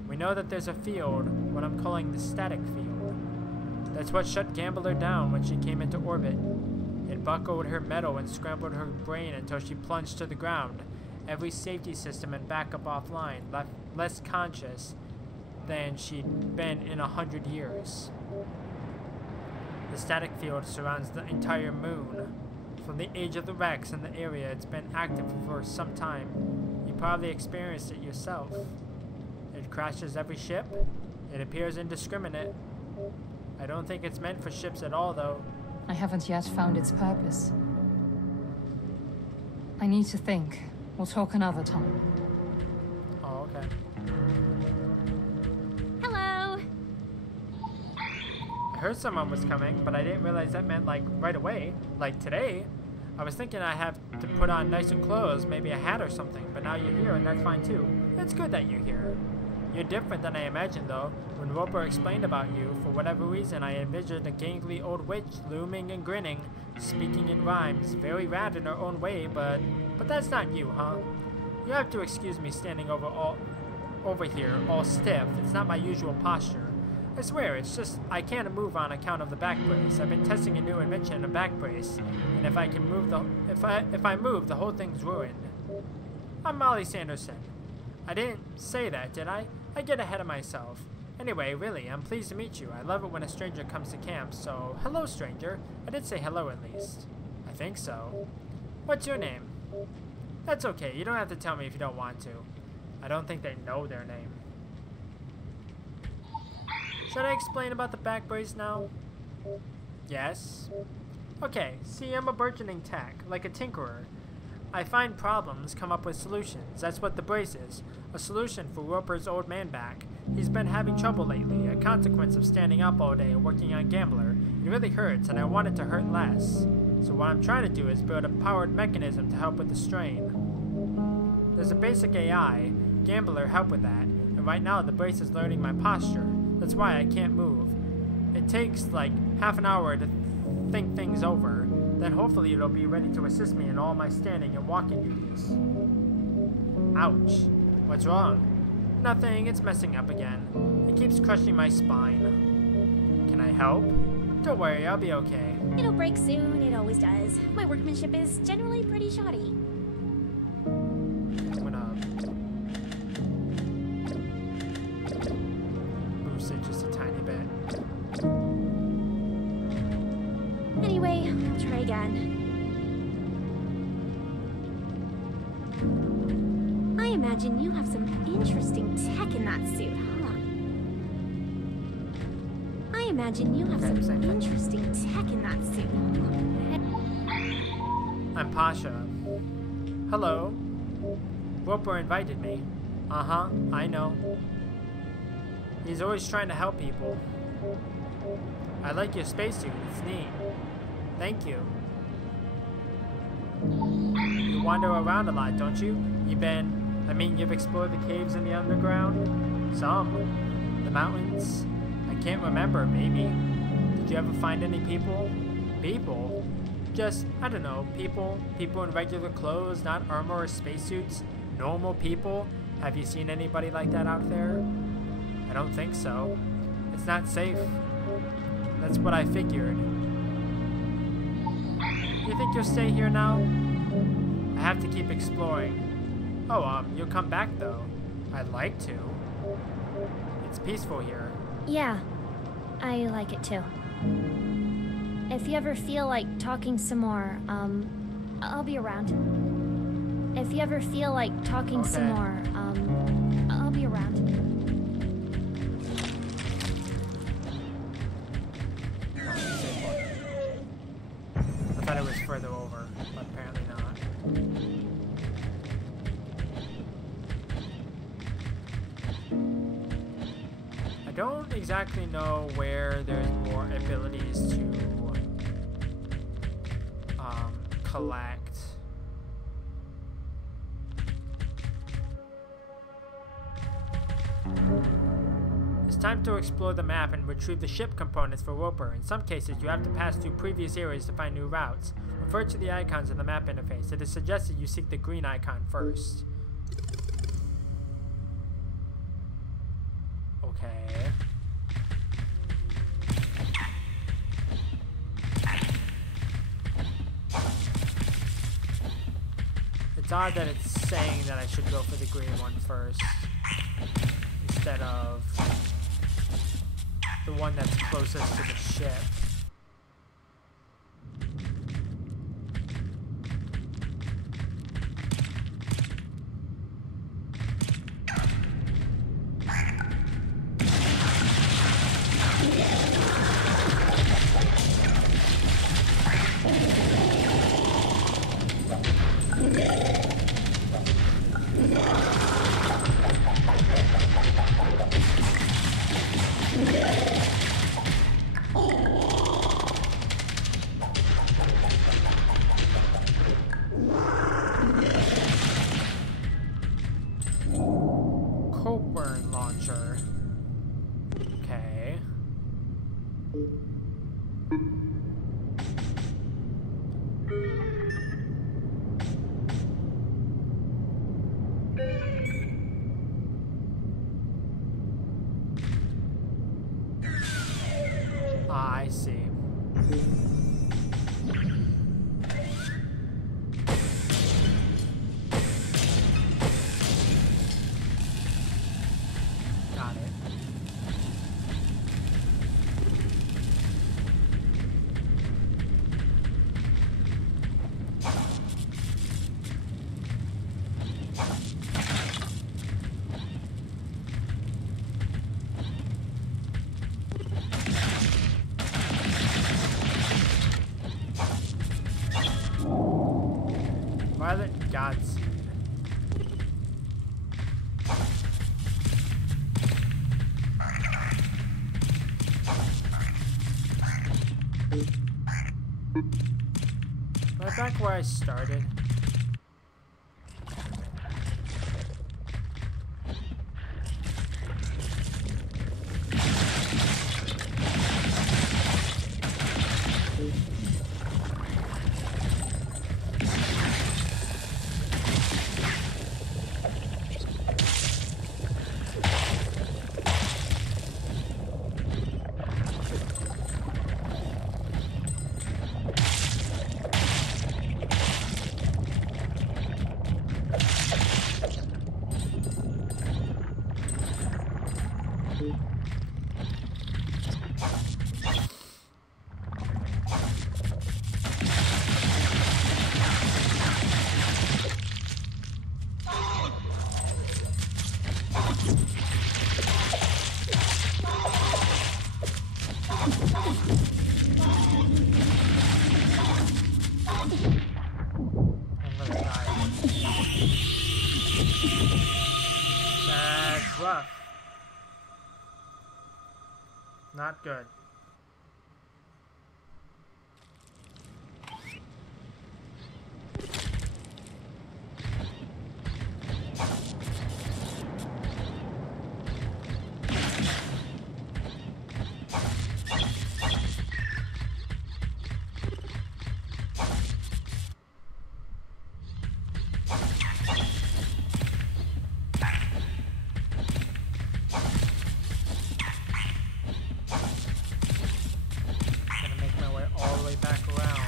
We know that there's a field, what I'm calling the static field. That's what shut Gambler down when she came into orbit. It buckled her metal and scrambled her brain until she plunged to the ground. Every safety system and backup offline, left less conscious than she'd been in 100 years. The static field surrounds the entire moon. From the age of the wrecks in the area, it's been active for some time. You probably experienced it yourself. It crashes every ship. It appears indiscriminate. I don't think it's meant for ships at all, though. I haven't yet found its purpose. I need to think. We'll talk another time. Oh, okay. Hello. I heard someone was coming, but I didn't realize that meant like right away. Like today. I was thinking I have to put on nicer clothes, maybe a hat or something, but now you're here and that's fine too. It's good that you're here. You're different than I imagined though. When Roper explained about you, for whatever reason I envisioned a gangly old witch looming and grinning, speaking in rhymes, very rad in her own way, but that's not you, huh? You have to excuse me standing over here all stiff. It's not my usual posture. I swear, it's just I can't move on account of the back brace. I've been testing a new invention, a back brace, and if I move, the whole thing's ruined. I'm Molly Sanderson. I didn't say that, did I? I get ahead of myself. Anyway, really, I'm pleased to meet you. I love it when a stranger comes to camp, so hello, stranger. I did say hello at least. I think so. What's your name? That's okay. You don't have to tell me if you don't want to. I don't think they know their name. Should I explain about the back brace now? Yes? Okay, see, I'm a burgeoning tech, like a tinkerer. I find problems, come up with solutions. That's what the brace is. A solution for Roper's old man back. He's been having trouble lately, a consequence of standing up all day and working on Gambler. It really hurts, and I want it to hurt less. So what I'm trying to do is build a powered mechanism to help with the strain. There's a basic AI, Gambler help with that, and right now the brace is learning my posture. That's why I can't move. It takes like half an hour to think things over. Then hopefully it'll be ready to assist me in all my standing and walking duties. Ouch. What's wrong? Nothing, it's messing up again. It keeps crushing my spine. Can I help? Don't worry, I'll be okay. It'll break soon, it always does. My workmanship is generally pretty shoddy. I'm gonna boost it just a tiny bit. Anyway, I'll try again. I imagine you have some interesting tech in that suit, huh? I imagine you have some interesting tech in that suit, huh? I'm Pasha. Hello. Roper invited me. Uh-huh, I know. He's always trying to help people. I like your spacesuit, it's neat. Thank you. You wander around a lot, don't you? You've explored the caves in the underground? Some. The mountains? I can't remember, maybe. Did you ever find any people? People? Just, I don't know, people. People in regular clothes, not armor or spacesuits. Normal people? Have you seen anybody like that out there? I don't think so. It's not safe. That's what I figured. You think you'll stay here now? I have to keep exploring. Oh, you'll come back though. I'd like to. It's peaceful here. Yeah, I like it too. If you ever feel like talking some more, I'll be around. If you ever feel like talking some more, I'll be around. I thought it was further over, but apparently not. I don't exactly know where there's more abilities to collect. It's time to explore the map and retrieve the ship components for Roper. In some cases, you have to pass through previous areas to find new routes. Refer to the icons in the map interface. It is suggested you seek the green icon first. Okay. It's odd that it's saying that I should go for the green one first, instead of the one that's closest to the ship. Coburn launcher. Okay. I see. Got it. Violet Godspeed. Right back where I started. That's rough. Not good. Gonna make my way all the way back around.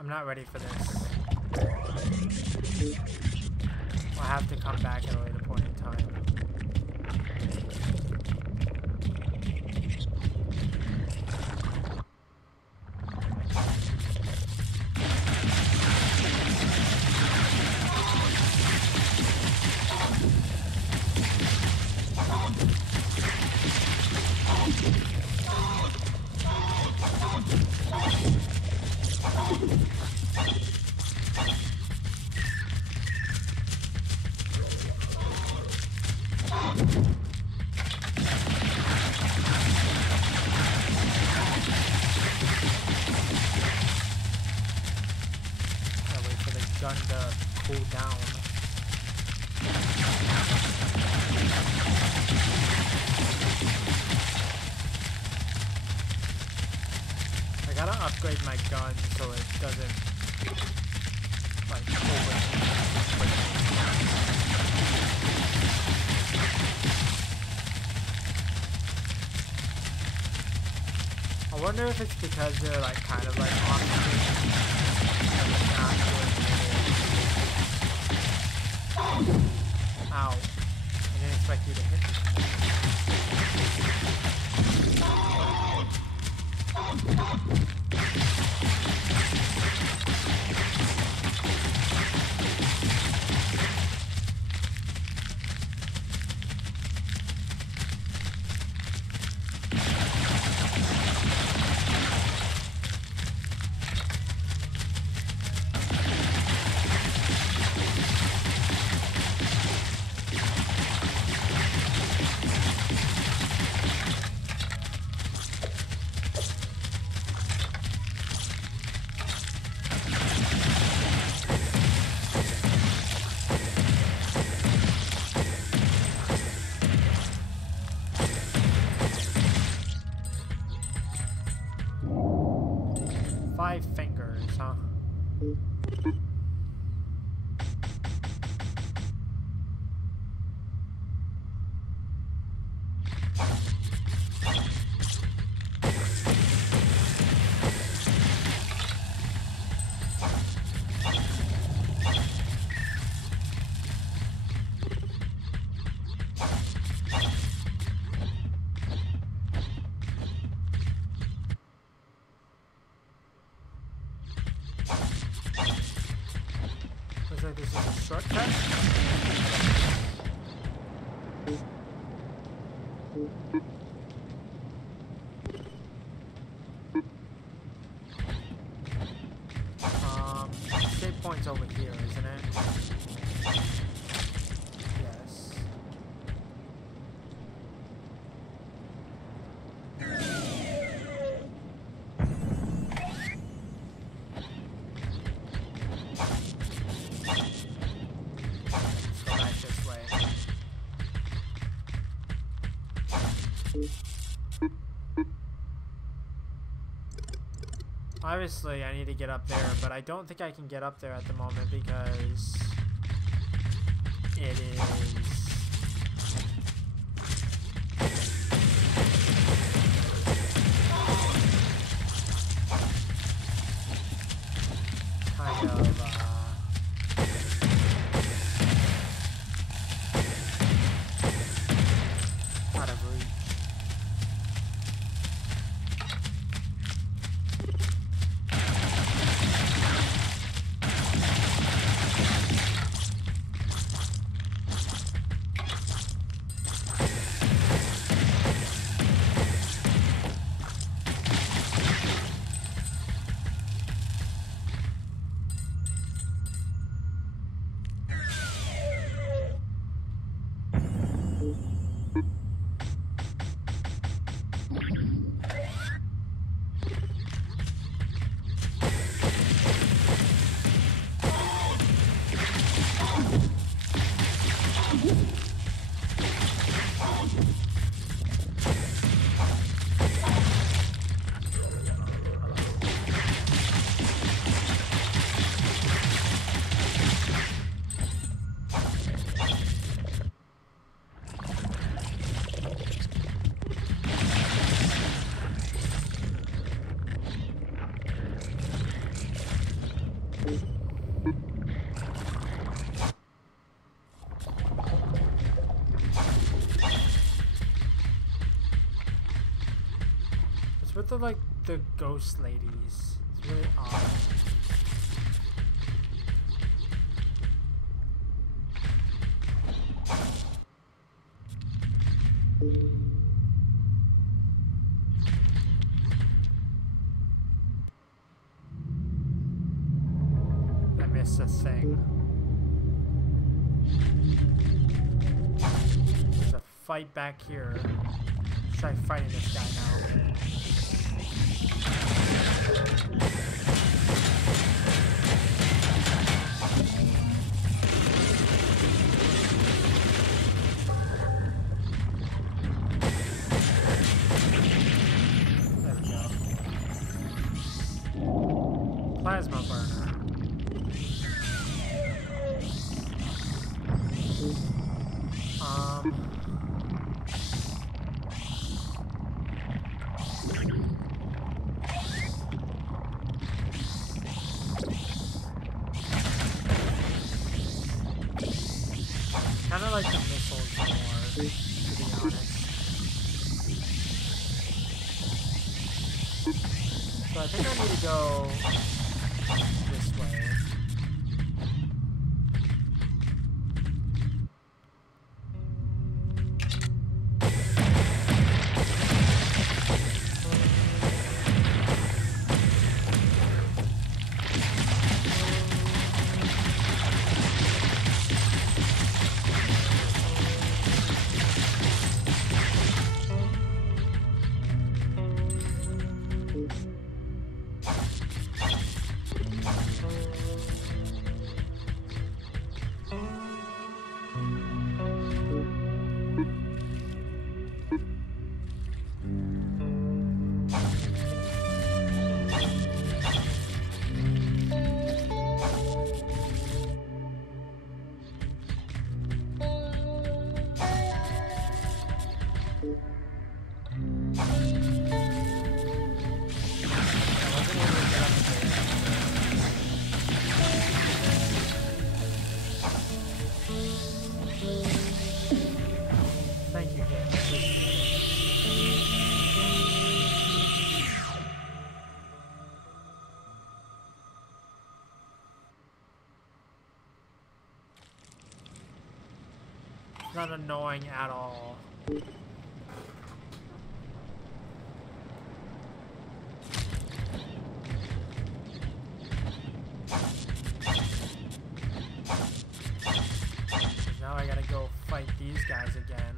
I'm not ready for this. I'll have to come back at a later point in time. gun to cool down. I gotta upgrade my gun so it doesn't like overheat. I wonder if it's because they're like kind of like on ow. I didn't expect you to hit me. Five fingers, huh? Looks like this is a shortcut. Save point's over here, isn't it? Yes. Obviously, I need to get up there, but I don't think I can get up there at the moment because it is kind of out of reach. With the ghost ladies, it's really odd. I missed a thing. There's a fight back here. Try fighting this guy now. I think I need to go this way. Not annoying at all. Now I gotta go fight these guys again.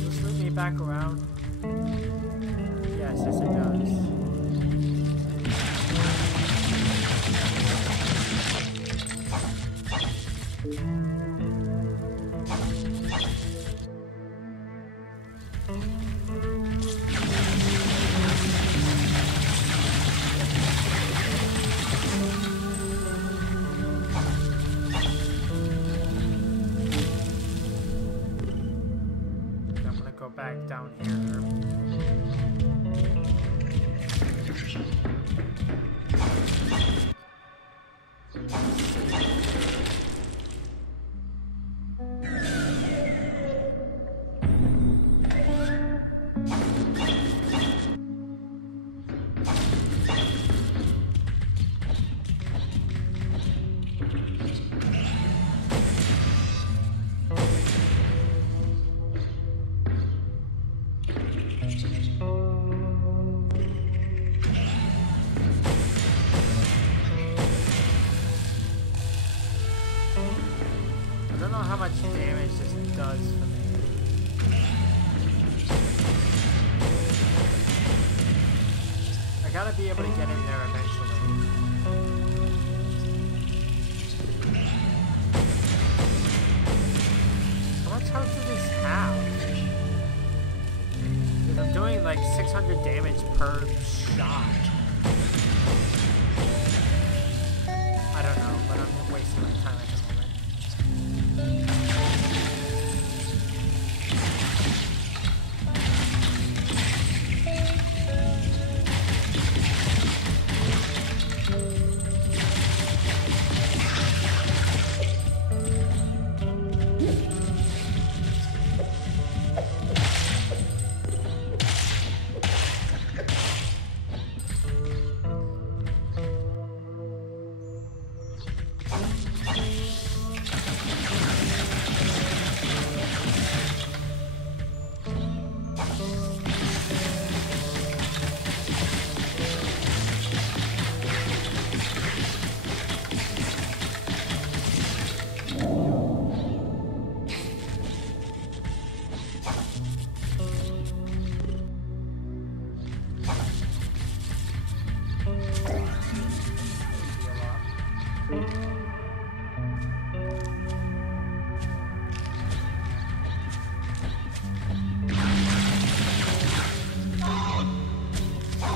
Just loop me back around. Yes, yes it does. Back down here. I don't know how much damage this does for me. I gotta be able to get in there eventually. How much health does this have? Because I'm doing like 600 damage per shot. I don't know, but I'm wasting my time at the moment.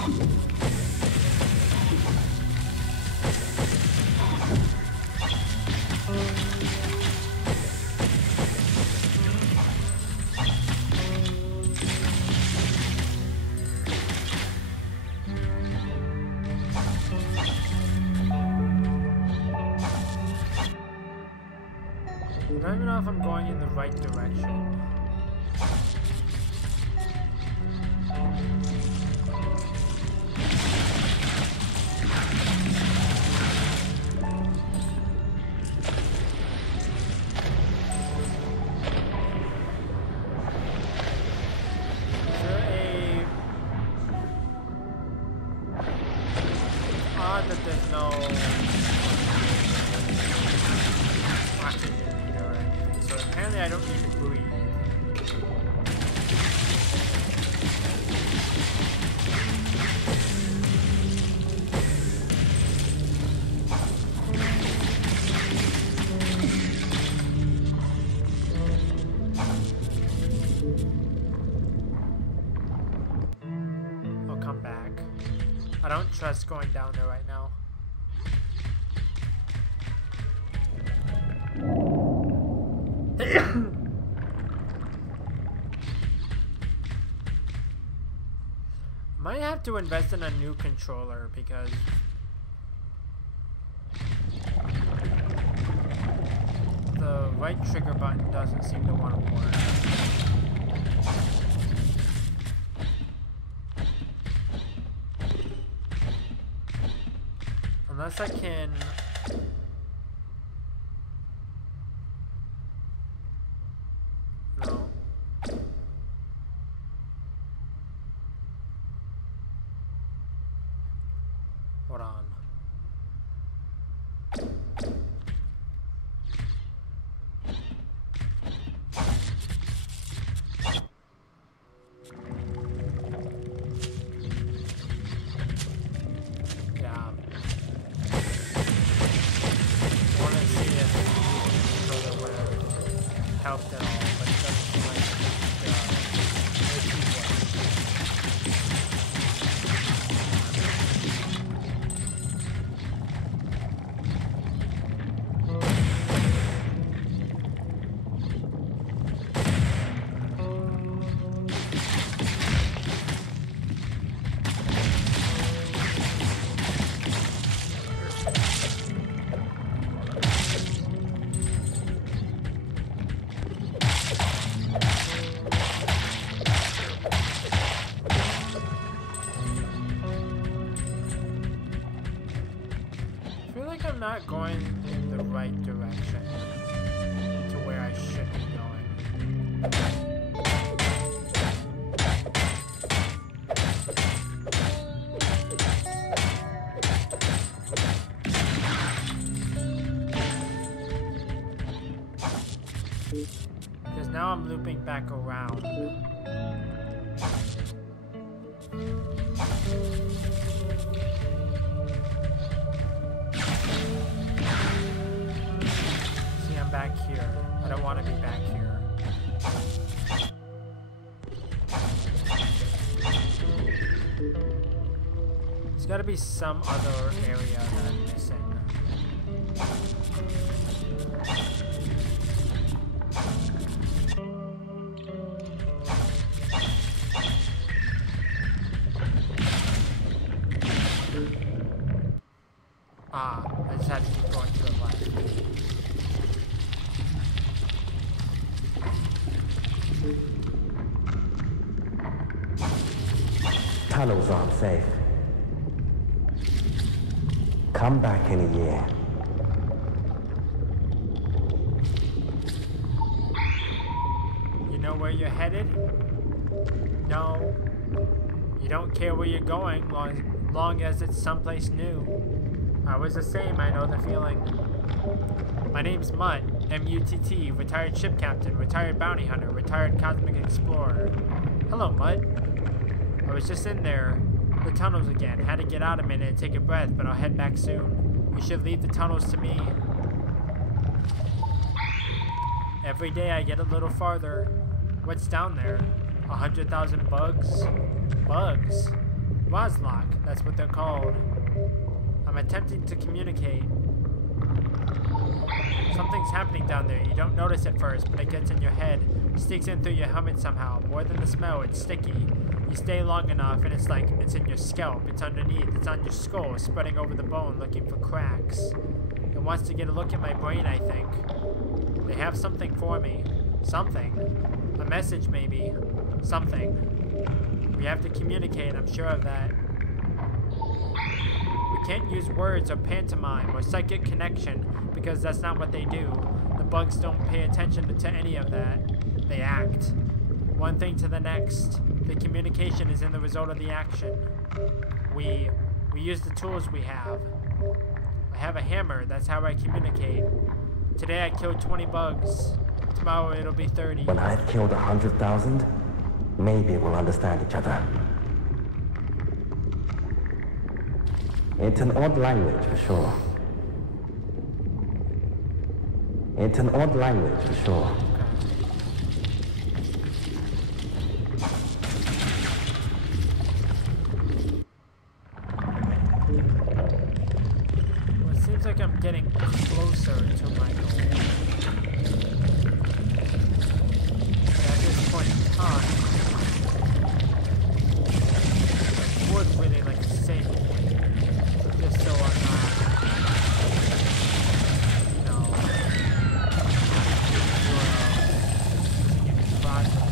I don't even know if I'm going in the right direction. That there's no oxygen meter or anything, so apparently I don't need to breathe. I'll come back. I don't trust going down there right now. Might have to invest in a new controller because the right trigger button doesn't seem to want to work. Unless I can... No. Hold on. Helped at all, but it doesn't seem like I'm not going in the right direction to where I should be going. Because now I'm looping back around. Back here. I don't want to be back here. There's got to be some other area that I'm missing. Ah, I just had to keep going to the left. Tunnels aren't safe. Come back in a year. You know where you're headed? No. You don't care where you're going, long as it's someplace new. I was the same, I know the feeling. My name's Mutt, M-U-T-T, retired ship captain, retired bounty hunter, retired cosmic explorer. Hello, Mutt. I was just in there, the tunnels again. Had to get out a minute and take a breath, but I'll head back soon. You should leave the tunnels to me. Every day I get a little farther. What's down there? 100,000 bugs? Bugs? Wazlock, that's what they're called. I'm attempting to communicate. Something's happening down there. You don't notice at first, but it gets in your head. Sticks in through your helmet somehow. More than the smell, it's sticky. You stay long enough and it's like it's in your scalp. It's underneath. It's on your skull, spreading over the bone, looking for cracks. It wants to get a look at my brain, I think. They have something for me. Something. A message, maybe. Something. We have to communicate, I'm sure of that. We can't use words or pantomime or psychic connection because that's not what they do. The bugs don't pay attention to any of that. They act. One thing to the next. The communication is in the result of the action. We use the tools we have. I have a hammer, that's how I communicate. Today I killed 20 bugs. Tomorrow it'll be 30. When I've killed 100,000, maybe we'll understand each other. It's an odd language for sure. It's an odd language for sure. Well, it seems like I'm getting closer to my goal. At this point in time, I would really like to save it, just so I'm not, you know, progress.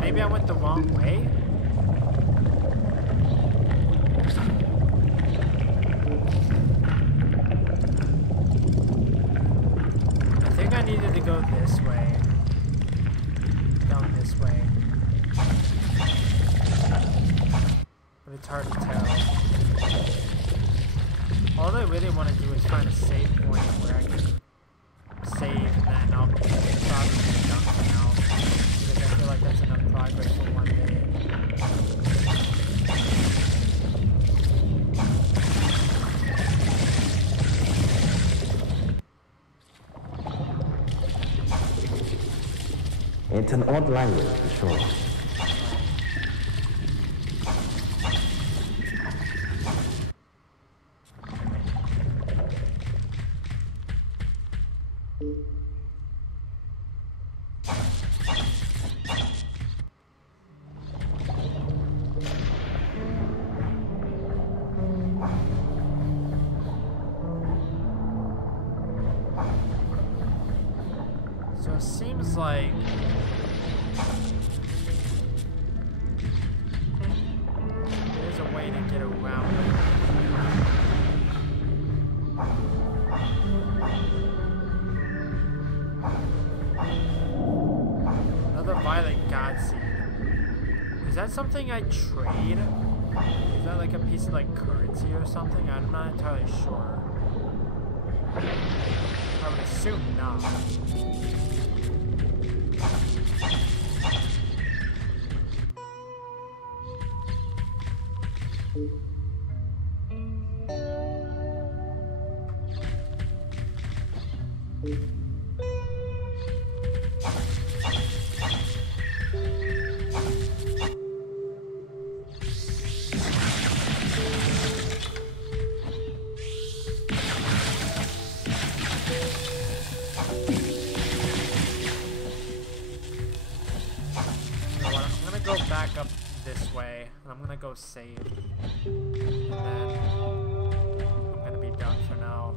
Maybe I went the wrong way? I think I needed to go this way. Down this way. But it's hard to tell. All I really want to do is find a save point where I can save and then I'll probably be done for now. Because I feel like that's enough progress for one day. It's an odd language for sure. So it seems like there's a way to get around it. Another violet god seed. Is that something I trade? Is that like a piece of like currency or something? I'm not entirely sure. I would assume not. Back up this way, and I'm gonna go save, and then I'm gonna be done for now,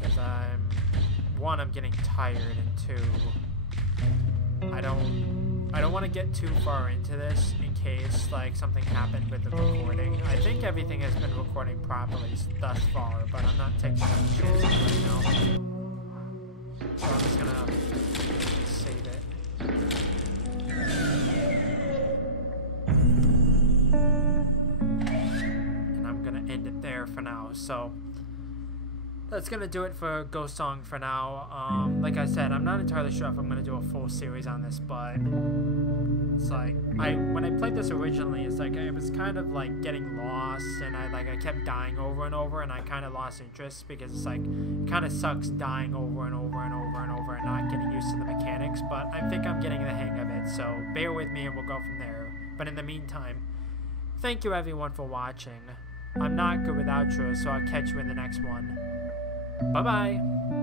because I'm getting tired, and two, I don't want to get too far into this in case like something happened with the recording. I think everything has been recording properly thus far, but I'm not taking any chances right now, so I'm just gonna save it. For now, so that's gonna do it for Ghost Song for now. Like I said, I'm not entirely sure if I'm gonna do a full series on this, but it's like when I played this originally, it's like I was kind of like getting lost, and I kept dying over and over, and I kind of lost interest because it's like it kind of sucks dying over and over and over and over and not getting used to the mechanics. But I think I'm getting the hang of it, so bear with me and we'll go from there. But in the meantime, thank you everyone for watching. I'm not good with outros, so I'll catch you in the next one. Bye-bye!